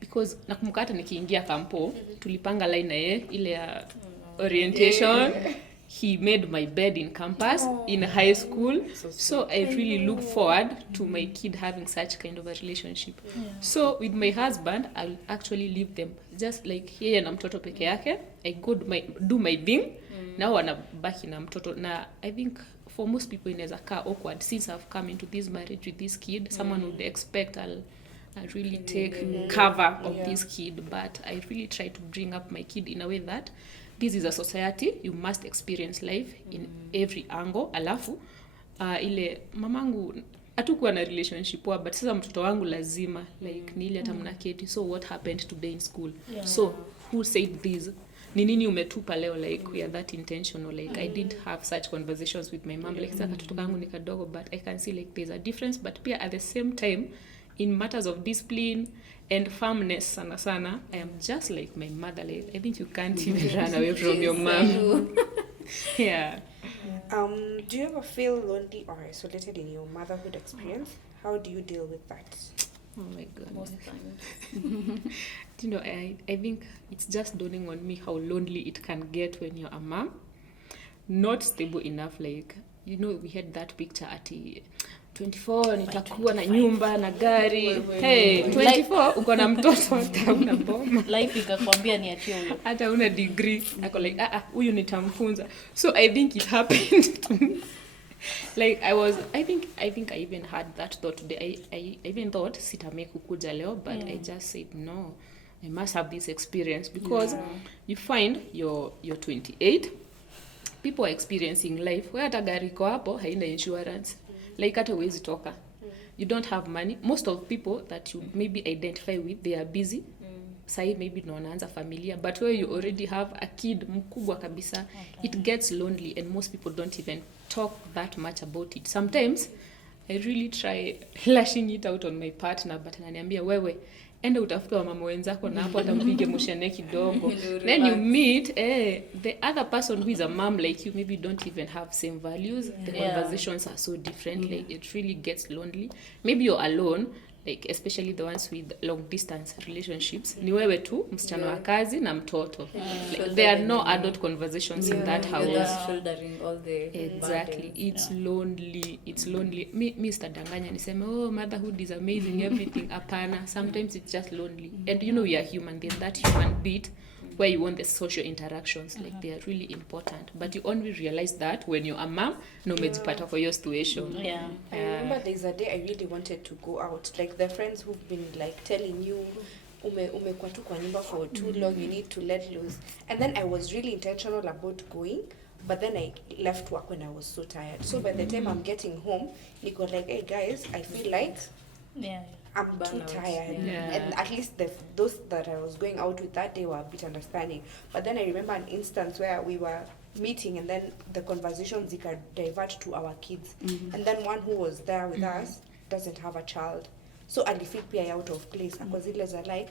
because nakumbuka hata nikiingia kampo tulipanga line na yeye ile ya orientation. He made my bed in campus in high school. So I really look forward to my kid having such kind of a relationship. So with my husband, I'll actually leave them just like yeye na mtoto peke yake. I go do my thing. Now wanabaki na mtoto. Na I think for most people inaweza kaa awkward since I've come into this marriage with this kid. Someone would expect I'll really take cover of this kid, but I really try to bring up my kid in a way that this is a society, you must experience life in every angle. Alafu ile mamangu hatukuwa na relationship poa, but sasa mtoto wangu lazima like ni ile hata mnaketi, so what happened today in school, so who said this, ni nini umetupa leo, like we are that intentional, like I didn't have such conversations with my mom, like sasa katoto kangu ni kadogo, but I can see like there's a difference, but pia at the same time in matters of discipline and firmness sana I am just like my mother, like I think you can't even run away from your mom. Yeah. Do you ever feel lonely or isolated in your motherhood experience? How do you deal with that? Oh my god. Most times. You know, I think it's just dawning on me how lonely it can get when you're a mom, not stable enough. Like, you know, we had that picture at 24 nitakuwa na nyumba na gari. Hey, 24 uko na mtoto hata una boma. Life ikakwambia niachie huyo. Hata una degree. Ako like huyu nitamfunza. So I think it happened to me. Like I think I even had that thought today. I even thought sitamake kukuja leo, but I just said no. I must have this experience because you find you're 28. People are experiencing life. Where hata gari iko hapo haina insurance. Like hata huwezi toka. You don't have money. Most of people that you maybe identify with, they are busy. Sai maybe no wanaanza familia, but where you already have a kid mkubwa kabisa, it gets lonely, and most people don't even talk that much about it. Sometimes I really try lashing it out on my partner, but ananiambia wewe enda utafute wa mama wenzako na hapo atampige mushane kidogo. Then you meet the other person who is a mom like you, maybe don't even have same values. The conversations are so different. Like it really gets lonely. Maybe you're alone, like especially the ones with long distance relationships. Ni wewe tu, msichana wa kazi na mtoto. Like, there are no adult conversations in that house. Shouldering all the Exactly. burdens. It's lonely. It's lonely. Me stadanganya niseme, oh, motherhood is amazing, everything. Apana. Sometimes it's just lonely. And you know we are human. There's that human bit where you want the social interactions. Like they are really important. But you only realize that when you're a mom, no umejipata kwa your situation. Yeah. I remember there's a day I really wanted to go out. Like the friends who've been like telling you umekuwa tu kwa nyumba for too long, you need to let loose. And then I was really intentional about going, but then I left work when I was so tired. So by the time I'm getting home, Nico like, hey guys, I feel like I'm too tired. And at least those that I was going out with that day were a bit understanding. But then I remember an instance where we were meeting and then the conversations could divert to our kids. And then one who was there with us doesn't have a child. So alifeel pia out of place. Ako zile za like,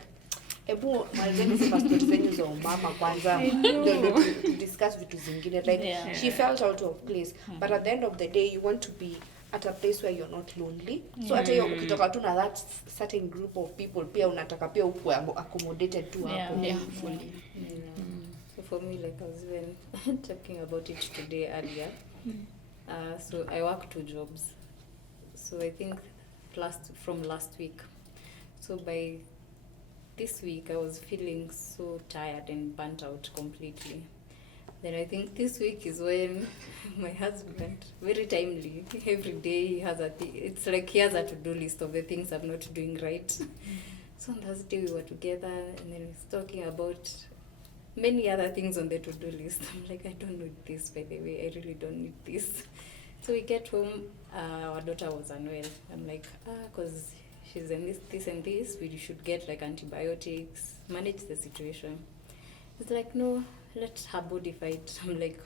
ebu malizeni sifa stories zenyu za umama kwanza. Ndio discuss vitu zingine. Like she felt out of place. But at the end of the day, you want to be at a place where you're not lonely. So hata hiyo ukitoka tu na that certain group of people, pia unataka pia ukue accommodated tu hapo. Fully. So for me, like I was even talking about it today earlier. So I work 2 jobs. So I think from last week. So by this week, I was feeling so tired and burnt out completely. Then I think this week is when my husband, very timely, every day he has it's like he has a to-do list of the things I'm not doing right. So on Thursday we were together and then he's talking about many other things on the to-do list. I'm like, I don't need this, by the way, I really don't need this. So we get home, our daughter was unwell. I'm like, because she's in this and this, we should get like antibiotics, manage the situation. It's like, no, let her body fight. I'm like,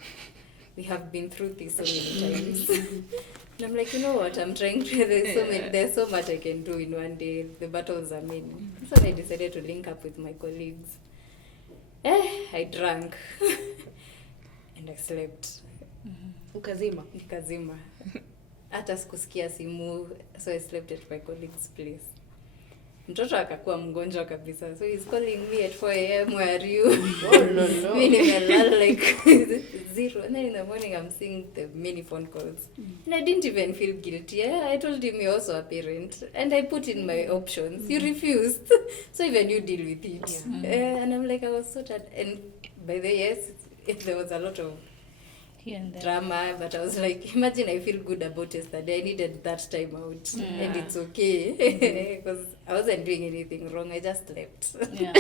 we have been through this so many times. And I'm like, you know what, I'm trying to, there's so much I can do in one day. The battles are many. So I decided to link up with my colleagues. I drank. And I slept. Nikazima. Hata sikusikia simu, so I slept at my colleague's place. Mtoto akakuwa mgonjwa kabisa. So he's calling me at 4 a.m. Where are you? Oh, no. Mimi nimelala like 0. And then in the morning I'm seeing the many phone calls. And I didn't even feel guilty. I told him you're also a parent. And I put in my options. You refused. So even you deal with it. And I'm like, I was so tired. And by the way, yes, there was a lot of Here and there. drama, but I was like, imagine I feel good about yesterday. I needed that time out, and it's okay because I wasn't doing anything wrong. I just slept. Yeah.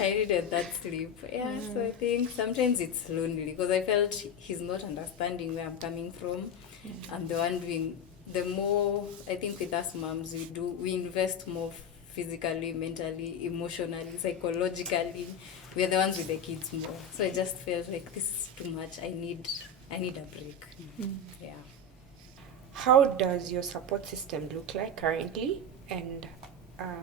I needed that sleep. Yeah, so I think sometimes it's lonely because I felt he's not understanding where I'm coming from. I'm the one doing the more. I think with us moms, we invest more physically, mentally, emotionally, psychologically. We are the ones with the kids more. So I just felt like this is too much. I need a break. Yeah. How does your support system look like currently? And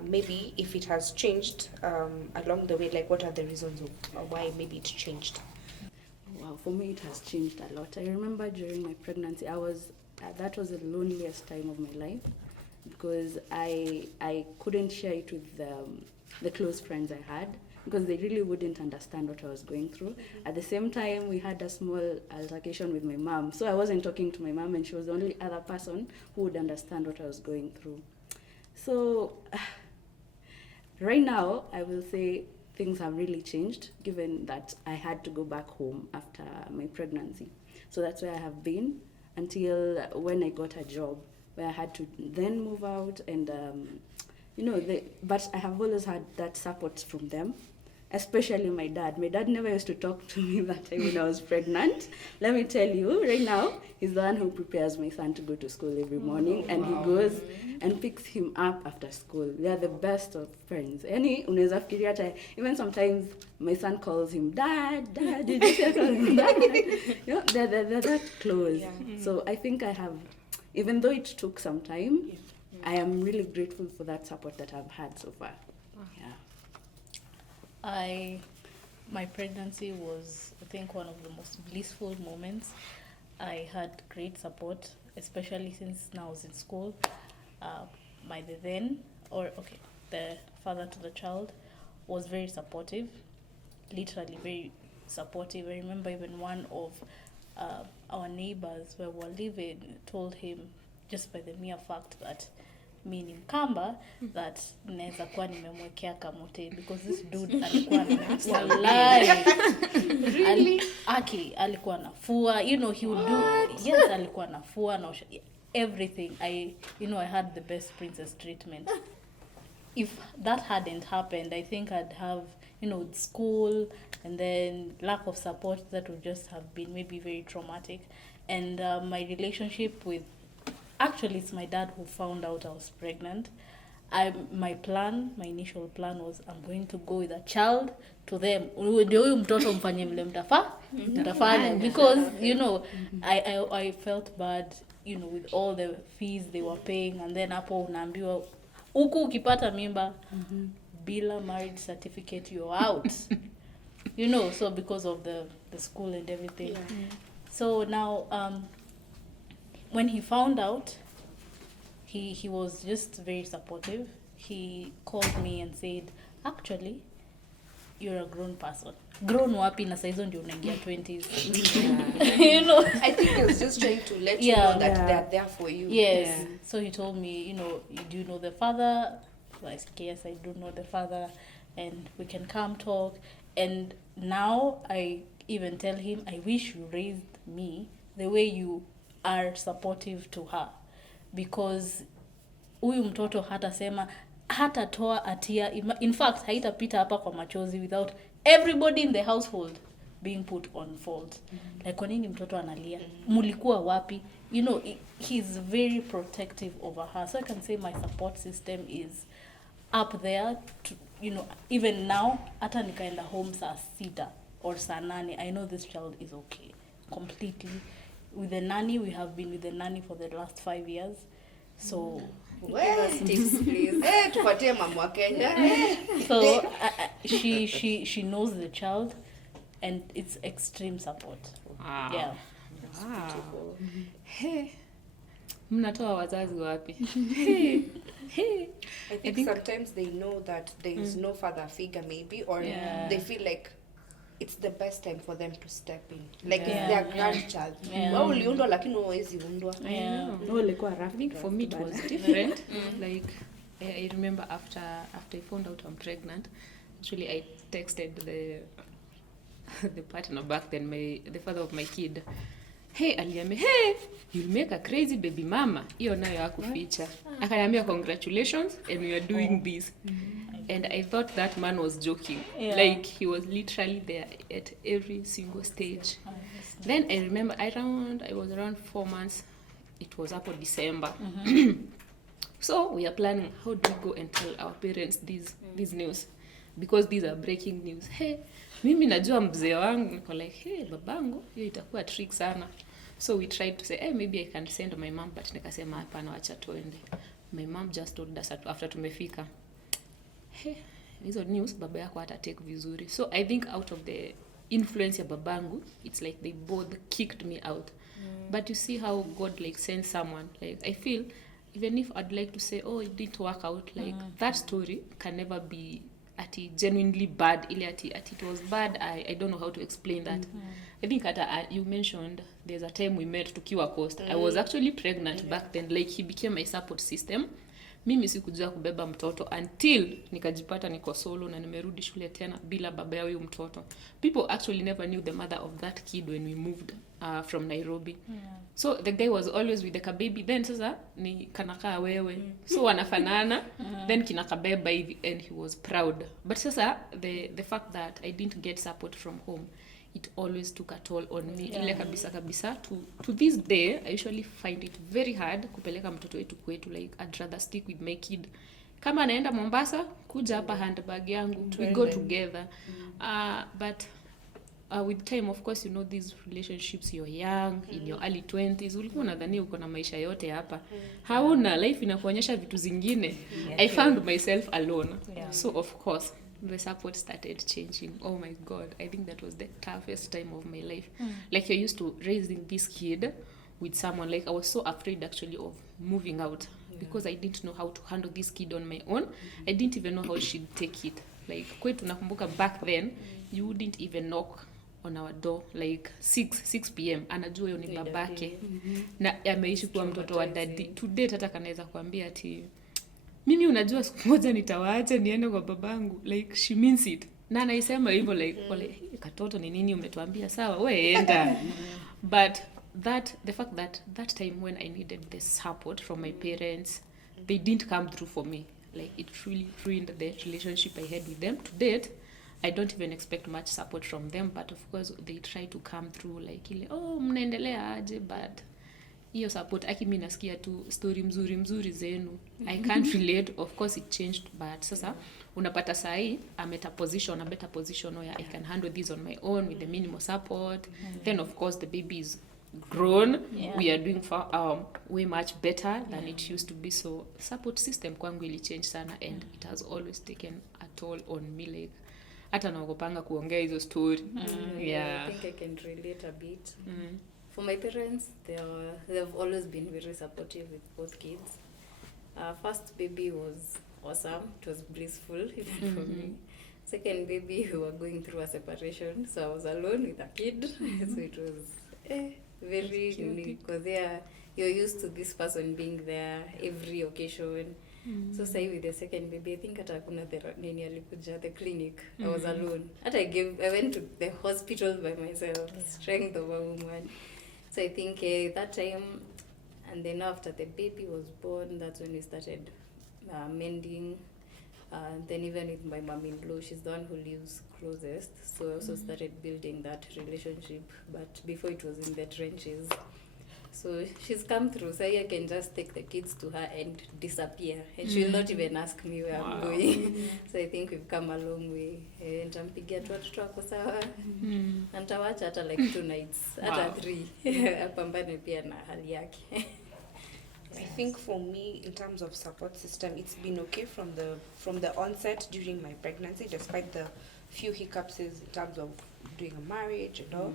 maybe if it has changed along the way, like what are the reasons of why maybe it changed? Wow, for me it has changed a lot. I remember during my pregnancy, that was the loneliest time of my life because I couldn't share it with the close friends I had because they really wouldn't understand what I was going through. At the same time, we had a small altercation with my mom, so I wasn't talking to my mom, and she was the only other person who would understand what I was going through. So right now, I will say things have really changed, given that I had to go back home after my pregnancy. So that's where I have been until when I got a job, where I had to then move out, and but I have always had that support from them, especially my dad. My dad never used to talk to me that time when I was pregnant. Let me tell you, right now, he's the one who prepares my son to go to school every morning, and he goes and picks him up after school. They are the best of friends. Unaweza fikiria hata, even sometimes my son calls him, Dad, did you say call him Dad? They're that close. Yeah. So I think I have, even though it took some time, I am really grateful for that support that I've had so far. Yeah. My pregnancy was, I think, one of the most blissful moments. I had great support, especially since now I was in school. The father to the child was very supportive, literally very supportive. I remember even one of our neighbors where we were living told him, just by the mere fact that mi ni Mkamba, that naweza kuwa nimemwekea kamote because this dude alikuwa really alikuwa nafua, he would do, yes, alikuwa nafua na everything. I had the best princess treatment. If that hadn't happened, I think I'd have school and then lack of support that would just have been maybe very traumatic. And my relationship with, actually, it's my dad who found out I was pregnant. My initial plan was I'm going to go with a child to them. Ndio huyu mtoto mfanye vile mtafanya because I felt bad, with all the fees they were paying, and then hapo unaambiwa huku ukipata mimba bila marriage certificate you're out. So because of the school and everything. Yeah. So now when he found out, he was just very supportive. He called me and said, actually, you're a grown person. Grown wapi na saizo ndio unaingia 20s. I think he was just trying to let you know that they're there for you. Yes. Yeah. So he told me, do you know the father? So I said, yes, I do know the father, and we can come talk. And now I even tell him, I wish you raised me the way you are supportive to her, because huyu mtoto hatatoa hatia. In fact, haitapita hapa kwa machozi without everybody in the household being put on fault. Like, kwa nini mtoto analia? Mulikuwa wapi? He's very protective over her. So I can say my support system is up there to, even now, hata nikaenda home saa 6 or saa 8, I know this child is okay completely. With the nanny, we have been with the nanny for the last 5 years. So give us tips, please. Tupatie mama wa Kenya. So she knows the child, and it's extreme support. Wow. Yeah. Wow. Hey. Mnatoa wazazi wapi? I think sometimes they know that there is no father figure maybe, or they feel like it's the best time for them to step in. Like it's their grandchild. Wao uliundwa lakini huwezi undwa. I think for me it was different. Like I remember after I found out I'm pregnant, actually I texted the partner back then, the father of my kid, hey, aliambia, hey, you'll make a crazy baby mama. Hiyo nayo hakuficha. Akaniambia, congratulations, and we are doing this. And I thought that man was joking. Yeah. Like, he was literally there at every single stage. Then I remember, I was around 4 months. It was up in December. So we are planning, how do we go and tell our parents this news? Because these are breaking news. Hey, mimi najua mzee wangu. Niko like, hey, babangu, hiyo itakuwa trick sana. So we tried to say, hey, maybe I can send my mom, but nikasema hapana, wacha tuende. My mom just told us after tumefika, hey, hizo news baba yako hata take vizuri. So I think out of the influence ya babangu, it's like they both kicked me out. But you see how God like sends someone. Like I feel, even if I'd like to say, oh, it didn't work out, like that story can never be genuinely bad. It was bad. I don't know how to explain that. I think you mentioned there's a time we met tukiwa Coast. I was actually pregnant back then. Like he became my support system. Mimi sikujua kubeba mtoto until nikajipata niko solo na nimerudi shule tena bila baba yao mtoto. People actually never knew the mother of that kid when we moved from Nairobi. So the guy was always with the baby. Then sasa ni kanakaa wewe. So wanafanana. Then kinakabeba hivi, and he was proud. But sasa the fact that I didn't get support from home, it always took a toll on me. Ile kabisa to this day I usually find it very hard kupeleka mtoto wetu kwetu. Like I'd rather stick with my kid. Kama naenda Mombasa, kuja hapa handbag yangu, we go together. But with time, of course, you know, these relationships, you're young, in your early 20s, ulikuwa unadhani uko na maisha yote hapa. Hauna, life inakuonyesha vitu zingine. I found myself alone. So of course the support started changing. Oh my God, I think that was the toughest time of my life. Like you're used to raising this kid with someone. Like I was so afraid actually of moving out because I didn't know how to handle this kid on my own. I didn't even know how she'd take it. Like kwetu nakumbuka back then, you wouldn't even knock on our door like 6 p.m. Anajua hiyo ni babake. Na ameishi kuwa mtoto wa daddy. Today hata kanaweza kuambia ati mimi unajua siku moja nitawaacha niende kwa babangu. Like she means it. Na anaisema hivyo like wale katoto ni nini umetuambia sawa wewe enda. But the fact that time when I needed the support from my parents, they didn't come through for me. Like it really ruined the relationship I had with them. To date, I don't even expect much support from them, but of course they try to come through like ile mnaendelea aje, but hiyo support mimi nasikia tu story mzuri zenu. I can't relate. Of course it changed, but sasa unapata sahi I'm at a better position where I can handle this on my own with the minimal support. Then of course the baby is grown. We are doing way much better than it used to be. So support system kwangu ili change sana, and it has always taken a toll on me. Like hata naogopanga kuongea hizo story. I think I can relate a bit. For my parents, they've always been very supportive with both kids. First baby was awesome. It was blissful even for me. Second baby, we were going through a separation, so I was alone with a kid. So it was very unique because you're used to this person being there every occasion. So say with the second baby, I think hata kuna the clinic, I was alone. I went to the hospital by myself, strength of a woman. So I think that time, and then after the baby was born, that's when we started mending. Then even with my mom-in-law, she's the one who lives closest, so I also started building that relationship. But before, it was in the trenches. So she's come through, so I can just take the kids to her and disappear, and she will not even ask me where I'm going. So I think we've come a long way. And nampigia tu watoto wako sawa. Na nitawacha hata like 2 nights, hata 3. Apambane pia na hali yake. I think for me, in terms of support system, it's been okay from the onset during my pregnancy, despite the few hiccups in terms of doing a marriage and all.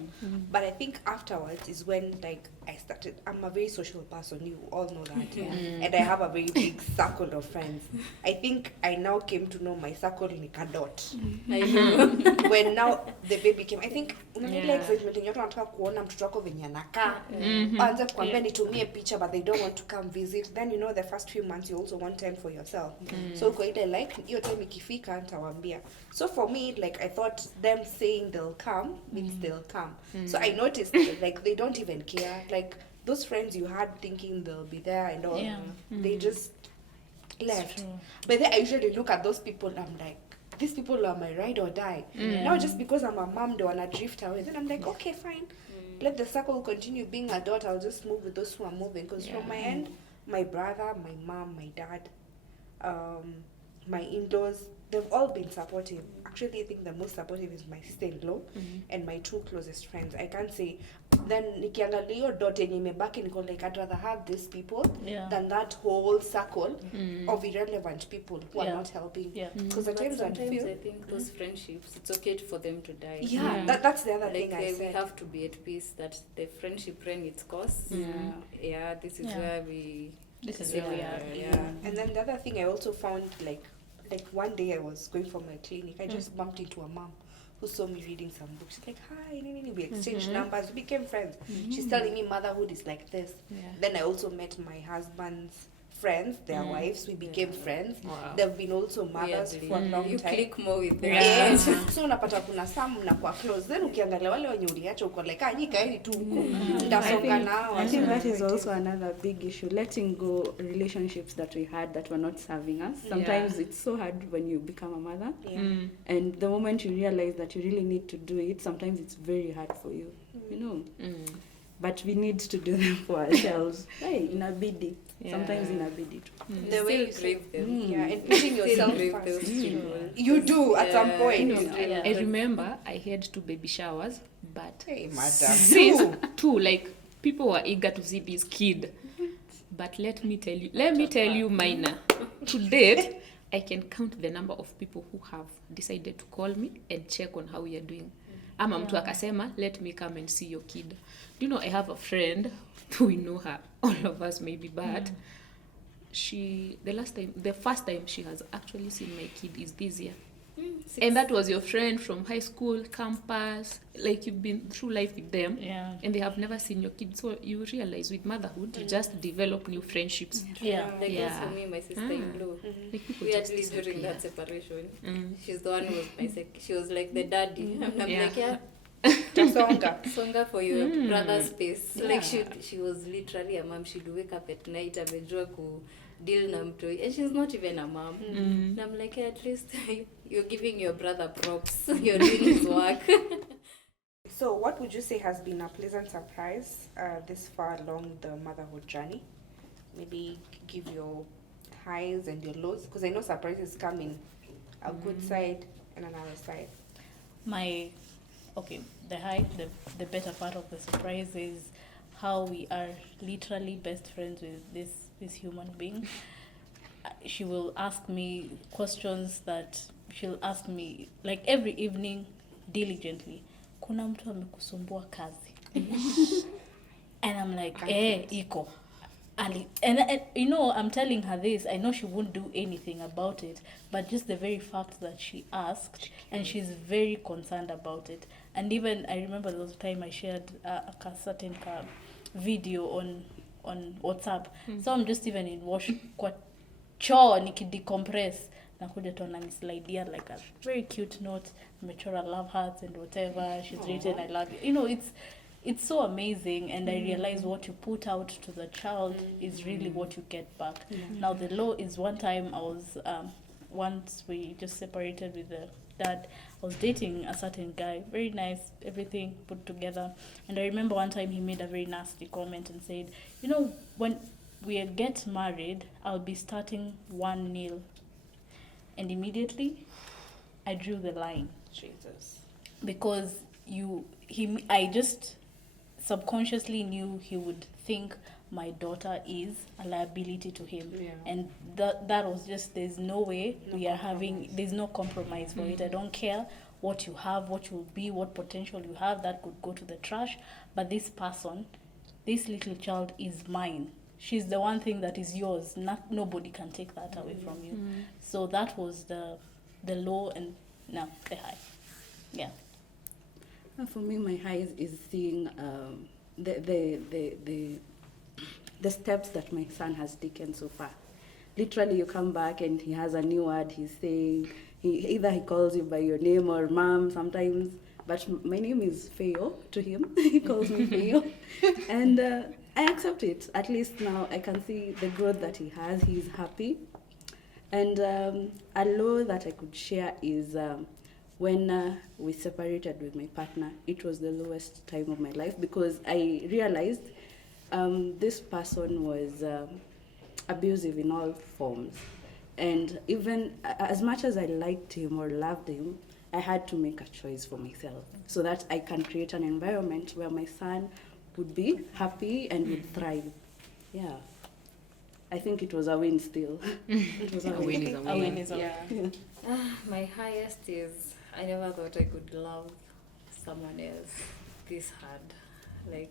But I think afterwards is when like I started. I'm a very social person, you all know that. And I have a very big circle of friends. I think I now came to know my circle like a dot. I know. When now the baby came, I think unanile excitement yenye watu wanataka kuona mtoto wako venye anakaa. Anza kuambia nitumie picha, but they don't want to come visit. Then you know the first few months you also want time for yourself. So kwa ile like hiyo time ikifika nitawaambia. So for me, like I thought them saying they'll come means they'll come. So I noticed that, like, they don't even care. Like, those friends you had thinking they'll be there and all, they just left. But then I usually look at those people, I'm like, these people are my ride or die. Now just because I'm a mom, they wanna drift away. Then I'm like, okay, fine. Let the circle continue being a daughter. I'll just move with those who are moving. Because from my end, my brother, my mom, my dad, my in-laws, they've all been supportive. Actually, I think the most supportive is my sister-in-law and my two closest friends. I can't say. Then nikiangalia hiyo dot yenye imebaki niko like, I'd rather have these people than that whole circle of irrelevant people who are not helping. Because at times I think those friendships, it's okay for them to die. That's the other Like thing I said. we have to be at peace that the friendship ran its course. This is where we are. And then the other thing I also found, like one day I was going for my clinic, I just bumped into a mom who saw me reading some books. She's like, hi, we exchanged numbers, we became friends. She's telling me motherhood is like this. Then I also met my husband's friends, their wives, we became friends. They've been also mothers for a long time. You click more with them. So unapata kuna some mnakuwa close. Then ukiangalia wale wenye uliacha uko like, nyikaeni tu huko. Ndasonga nao. I think that is also another big issue, letting go relationships that we had that were not serving us. Sometimes it's so hard when you become a mother. And the moment you realize that you really need to do it, sometimes it's very hard for you, you know. But we need to do them for ourselves. Hey, inabidi. Sometimes inabidi too. The way you crave them. and putting yourself first. You do at some point. I remember I had 2 baby showers, but hey, madam. since two, like, people were eager to see this kid. But let me tell you, Mina, to date, I can count the number of people who have decided to call me and check on how we are doing. Ama mtu akasema, let me come and see your kid. Do you know, I have a friend, we know her, all of us maybe, but the first time she has actually seen my kid is this year. And that was your friend from high school, campus, like you've been through life with them, and they have never seen your kid. So you realize with motherhood, you just develop new friendships. Also me, my sister-in-law, we had lived during that separation. She's the one who was she was like the daddy. I'm like, songa for your brother's space. Like she was literally a mom. She'd wake up at night, amejua ku deal na mtoi, and she's not even a mom. And I'm like, at least you're giving your brother props. You're doing his work. So what would you say has been a pleasant surprise this far along the motherhood journey? Maybe give your highs and your lows, because I know surprises come in a good side and another side. The better part of the surprise is how we are literally best friends with this human being. She will ask me questions that she'll ask me like every evening diligently. Kuna mtu amekusumbua kazi. And I'm like, iko. And you know, I'm telling her this, I know she won't do anything about it, but just the very fact that she asked and she's very concerned about it. And even I remember there was a time I shared a certain video on WhatsApp. So I'm just even in wash kwa choo nikidecompress nakuja tu ananislidea like a very cute note, mechora love hearts and whatever, she's written I love you. You know, it's so amazing, and I realize what you put out to the child is really what you get back. Now the low is one time I was once we just separated with the dad, I was dating a certain guy, very nice, everything put together, and I remember one time he made a very nasty comment and said, you know, when we get married, I'll be starting 1-0, and immediately I drew the line. Jesus. Because I just subconsciously knew he would think my daughter is a liability to him, and that was just, there's no way there's no compromise for it. I don't care what you have, what you'll be, what potential you have, that could go to the trash, but this little child is mine. She's the one thing that is yours. Nobody can take that away from you. So that was the low, and now the high. For me, my highs is seeing the steps that my son has taken so far. Literally, you come back and he has a new word he's saying. Either he calls you by your name or mom. Sometimes but my name is Feo to him. He calls me Feo. And I accept it. At least now I can see the growth that he has. He's happy. And a law that I could share is when we separated with my partner, it was the lowest time of my life because I realized this person was abusive in all forms. And even as much as I liked him or loved him, I had to make a choice for myself so that I can create an environment where my son would be happy and would thrive. Yeah. I think it was a win still. It was a win. Is a win. Yeah. My highest is I never thought I could love someone else this hard. Like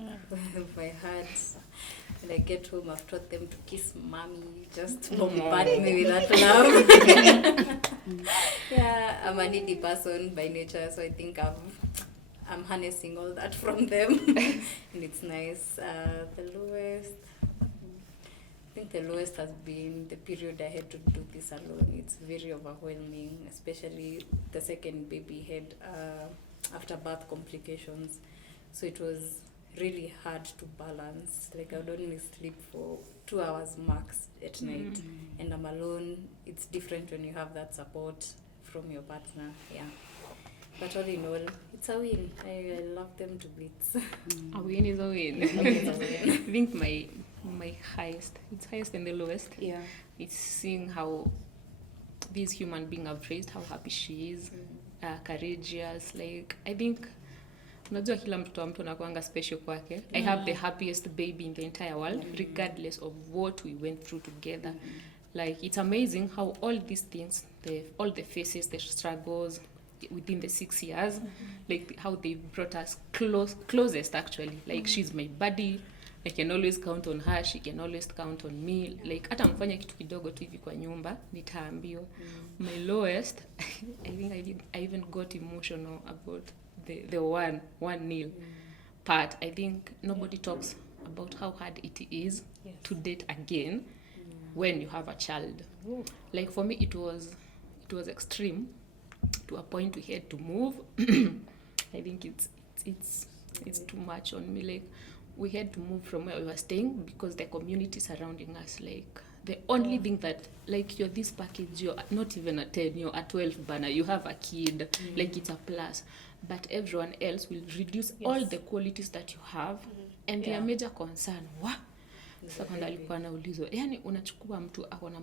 my heart, when I get home, I've taught them to kiss mommy, just bombard me with that love. Yeah, I'm a needy person by nature, so I think I'm harnessing all that from them, and it's nice. The lowest, I think the lowest has been the period I had to do this alone. It's very overwhelming, especially the second baby had after birth complications. So it was really hard to balance. Like I would only sleep for 2 hours max at night, and I'm alone. It's different when you have that support from your partner. Yeah. But all in all, it's a win. I love them to bits. A win is a win. I think my highest, it's highest and the lowest. Yeah. It's seeing how this human being I've raised, how happy she is, courageous. Like I think unajua kila mtoto wa mtu anakuanga special kwake. I have the happiest baby in the entire world, regardless of what we went through together. Like it's amazing how all these things, all the faces, the struggles within the 6 years, like how they brought us closest actually. Like she's my buddy. I can always count on her, she can always count on me. Like hata mfanya kitu kidogo tu hivi kwa nyumba nitaambiwa. My lowest, I think I even got emotional about the 1-0 part. I think nobody talks about how hard it is to date again when you have a child. Like for me it was extreme to a point we had to move. I think it's too much on me. Like we had to move from where we were staying because the community surrounding us, like the only thing that, like, you're this package, you're not even a 10, you're a 12 banner, you have a kid, like it's a plus, but everyone else will reduce all the qualities that you have, and their major concern, sasa kwanda alikuwa anaulizwa, yani unachukua mtu ako na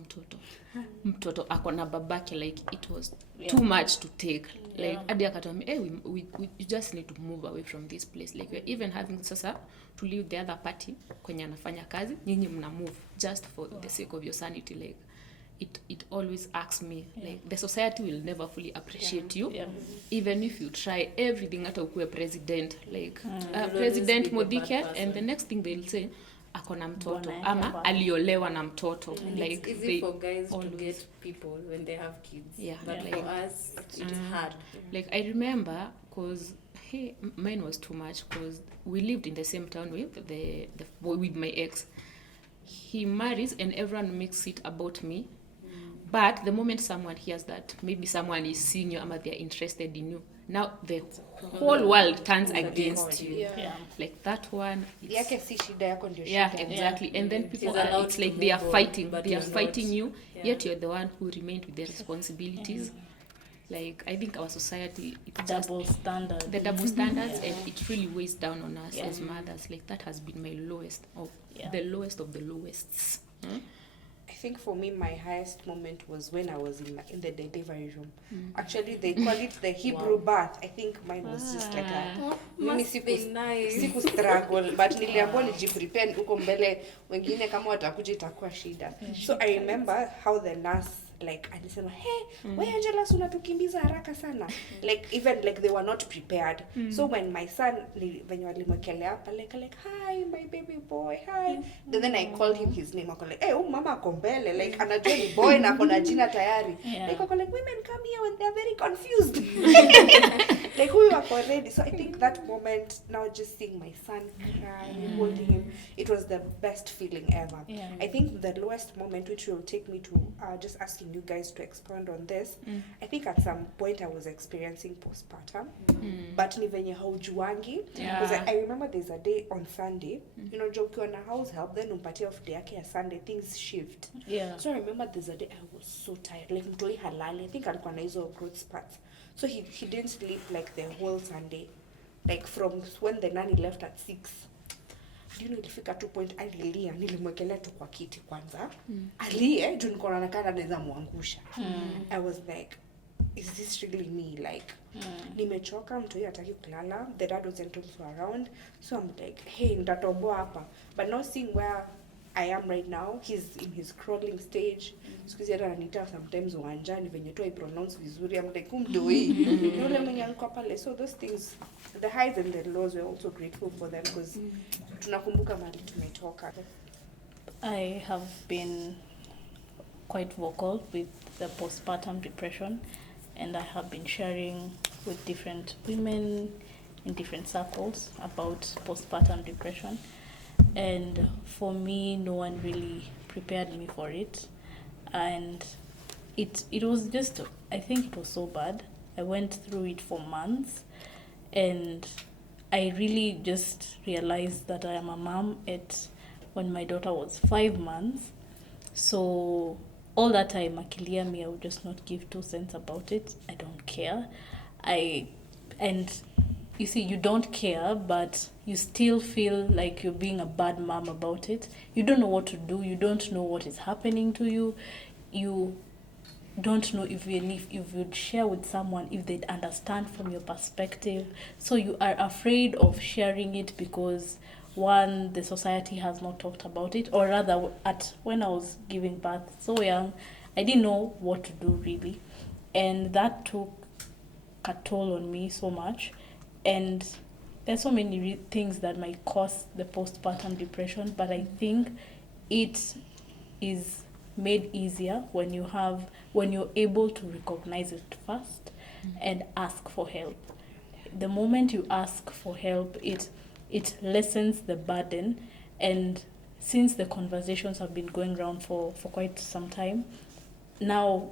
mtoto ako na babake, like it was too much to take. Like hadi akatuambia, hey, we just need to move away from this place. Like we're even having sasa to leave the other party kwenye anafanya kazi, nyinyi mna move just for the sake of your sanity. Like it always asks me, like the society will never fully appreciate you, even if you try everything. Hata ukuwe president, like President Muthike, and the next thing they'll say, akona mtoto ama aliolewa na mtoto. Like it's easy for guys to get people when they have kids, but like for us it's hard. Like I remember, cause mine was too much, cause we lived in the same town with the boy, with my ex. He marries and everyone makes it about me. But the moment someone hears that maybe someone is seeing you or they're interested in you, now the whole world turns against you. Like that one. Exactly. And then people are, it's like they are fighting. They are fighting you, yet you're the one who remained with their responsibilities. Like I think our society, it's the double standards, and it really weighs down on us as mothers. Like that has been my lowest of the lowest of the lowests. I think for me, my highest moment was when I was in the delivery room. Actually, they call it the Hebrew bath. I think mine was just like a siku struggle, but niliambiwa nijiprepare huko mbele, wengine kama watakuja itakuwa shida. So I remember how the nurse, like, alisema, hey, wewe Angela, unatukimbiza haraka sana. Like even like they were not prepared. So when my son when you alimwekelea hapa, like hi my baby boy, hi. Then I called him his name. I called like, hey, mama ako mbele, like anajua ni boy na kona jina tayari. Like I called like, women come here when they are very confused. Like who you are already. So I think that moment, now just seeing my son cry, holding him, it was the best feeling ever. Yeah. I think the lowest moment, which will take me to just asking you guys to expand on this, I think at some point I was experiencing postpartum, but ni venye haujuangi. Because I remember there's a day on Sunday, you know, joke on a house help, then umpatia off day yake ya Sunday, things shift. Yeah. So I remember there's a day I was so tired, like mtoi halali, I think alikuwa na hizo growth spurts. So he didn't sleep like the whole Sunday, like from when the nanny left at 6. Do you know, ilifika 2 point alilia, nilimwekelea tu kwa kiti kwanza. Alie, juu niko naonekana naweza muangusha. I was like, is this really me? Like, nimechoka, mtu yeye hataki kulala, the dad wasn't also around. So I'm like, hey, nitatomboa hapa. But now seeing where I am right now, he's in his crawling stage. Sikuzi hata ananiita sometimes uwanjani venye tu I pronounce vizuri. I'm like, kumdoi. Yule mwenye alikuwa pale. So those things, the highs and the lows, we're also grateful for them because tunakumbuka mahali tumetoka. I have been quite vocal with the postpartum depression, and I have been sharing with different women in different circles about postpartum depression. And for me, no one really prepared me for it. And it was just, I think it was so bad. I went through it for months, and I really just realized that I am a mom when my daughter was 5 months. So all that time, akilia me, I would just not give 2 cents about it. I don't care. And you see, you don't care, but you still feel like you're being a bad mom about it. You don't know what to do. You don't know what is happening to you. You don't know if you'd share with someone, if they'd understand from your perspective. So you are afraid of sharing it because, one, the society has not talked about it, or rather, when I was giving birth so young, I didn't know what to do really. And that took a toll on me so much. And there's so many things that might cause the postpartum depression, but I think it is made easier when you're able to recognize it first and ask for help. The moment you ask for help, it lessens the burden. And since the conversations have been going around for quite some time, now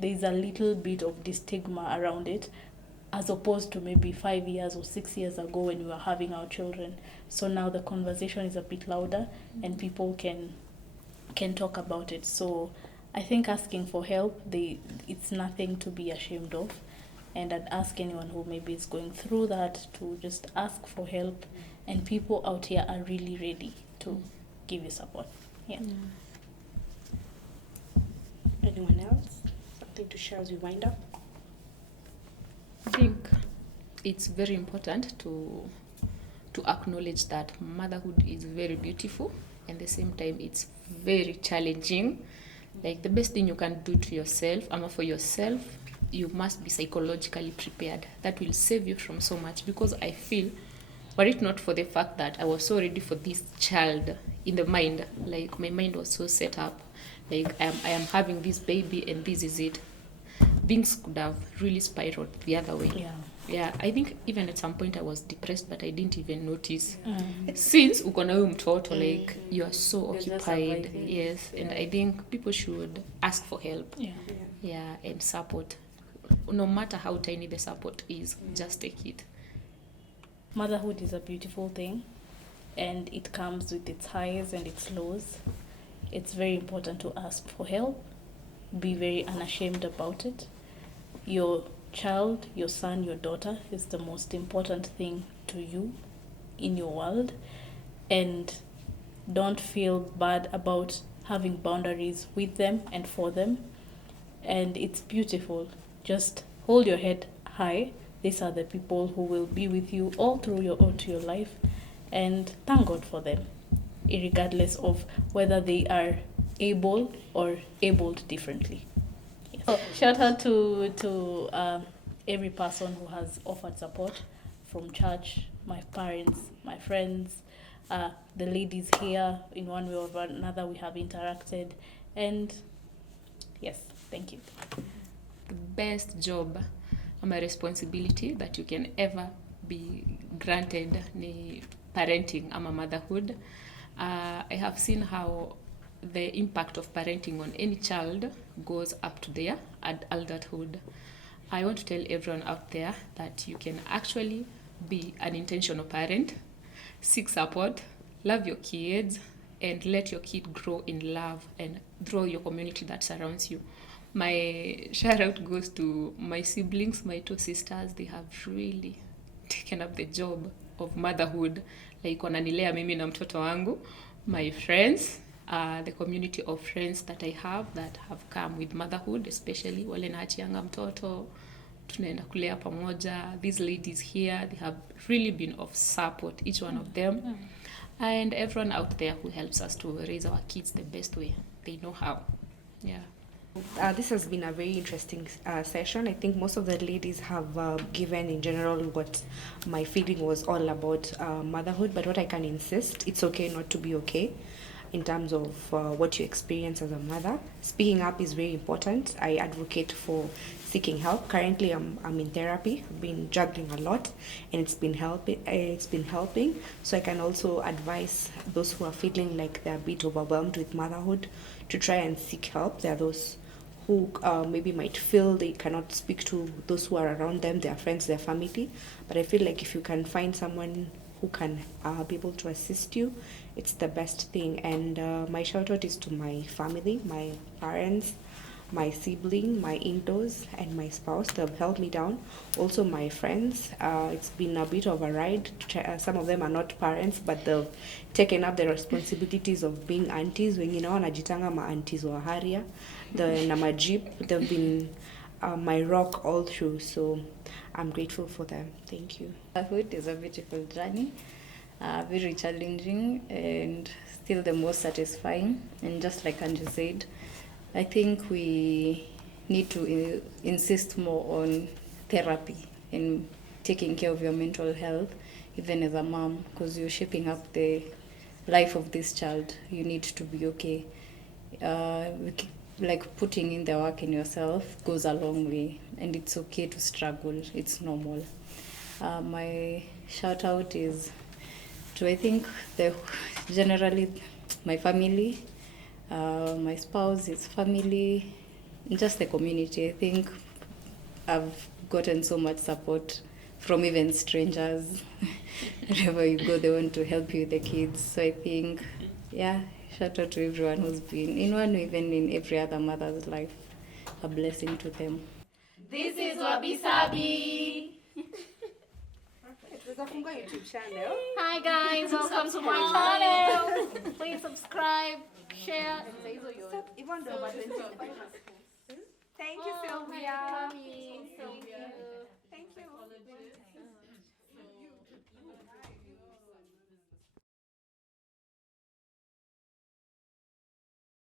there's a little bit of the stigma around it, as opposed to maybe 5 years or 6 years ago when we were having our children. So now the conversation is a bit louder and people can talk about it. So I think asking for help, it's nothing to be ashamed of. And I'd ask anyone who maybe is going through that to just ask for help. And people out here are really ready to give you support. Yeah. Anyone else? Something to share as we wind up? I think it's very important to acknowledge that motherhood is very beautiful, and at the same time it's very challenging. Like, the best thing you can do to yourself, for yourself, you must be psychologically prepared. That will save you from so much, because I feel, were it not for the fact that I was so ready for this child in the mind, like my mind was so set up, like I am having this baby and this is it, things could have really spiraled the other way. Yeah, I think even at some point I was depressed, but I didn't even notice. Since uko na huyu mtoto, like, you are so occupied. Yes, and I think people should ask for help. Yeah, and support. No matter how tiny the support is, just take it. Motherhood is a beautiful thing, and it comes with its highs and its lows. It's very important to ask for help. Be very unashamed about it. Your child, your son, your daughter is the most important thing to you in your world, and don't feel bad about having boundaries with them and for them. And it's beautiful. Just hold your head high. These are the people who will be with you all through your life, and thank God for them, regardless of whether they are able or abled differently. Yes. So, shout out to every person who has offered support, from church, my parents, my friends, the ladies here. In one way or another, we have interacted, and yes, thank you. The best job ama responsibility that you can ever be granted ni parenting ama motherhood. I have seen how the impact of parenting on any child goes up to their adulthood. I want to tell everyone out there that you can actually be an intentional parent, seek support, love your kids, and let your kid grow in love and through your community that surrounds you. My shout out goes to my siblings, my 2 sisters. They have really taken up the job of motherhood, like wananilea mimi na mtoto wangu. My friends, the community of friends that I have that have come with motherhood, especially wale naachianga mtoto tunaenda kulea pamoja. These ladies here, they have really been of support, each one of them. And everyone out there who helps us to raise our kids the best way they know how. Yeah. This has been a very interesting session. I think most of the ladies have given in general what my feeling was all about motherhood, but what I can insist, it's okay not to be okay in terms of what you experience as a mother. Speaking up is very important. I advocate for seeking help. Currently, I'm in therapy. I've been juggling a lot, and it's been helping. So I can also advise those who are feeling like they're a bit overwhelmed with motherhood to try and seek help. There are those who maybe might feel they cannot speak to those who are around them, their friends, their family. But I feel like if you can find someone who can be able to assist you, it's the best thing. And my shout out is to my family, my parents, my sibling, my in-laws, and my spouse. They've held me down. Also my friends. It's been a bit of a ride. Some of them are not parents, but they've taken up the responsibilities of being aunties. Wengine wanajitanga ma aunties wa haria. The na majip, they've been my rock all through. So I'm grateful for them. Thank you. Motherhood is a beautiful journey, very challenging and still the most satisfying. And just like Angie said, I think we need to insist more on therapy and taking care of your mental health, even as a mom, because you're shaping up the life of this child. You need to be okay. Like putting in the work in yourself goes a long way, and it's okay to struggle. It's normal. My shout out is to, I think, generally my family, my spouse, his family, just the community. I think I've gotten so much support from even strangers. Wherever you go, they want to help you with the kids. So I think, yeah, shout out to everyone who's been, in one way, even in every other mother's life, a blessing to them. This is Wabi Sabi. YouTube channel. Hi guys, welcome to my channel. Please subscribe, share, and say so you. Thank you, Sylvia. Thank you. Thank you.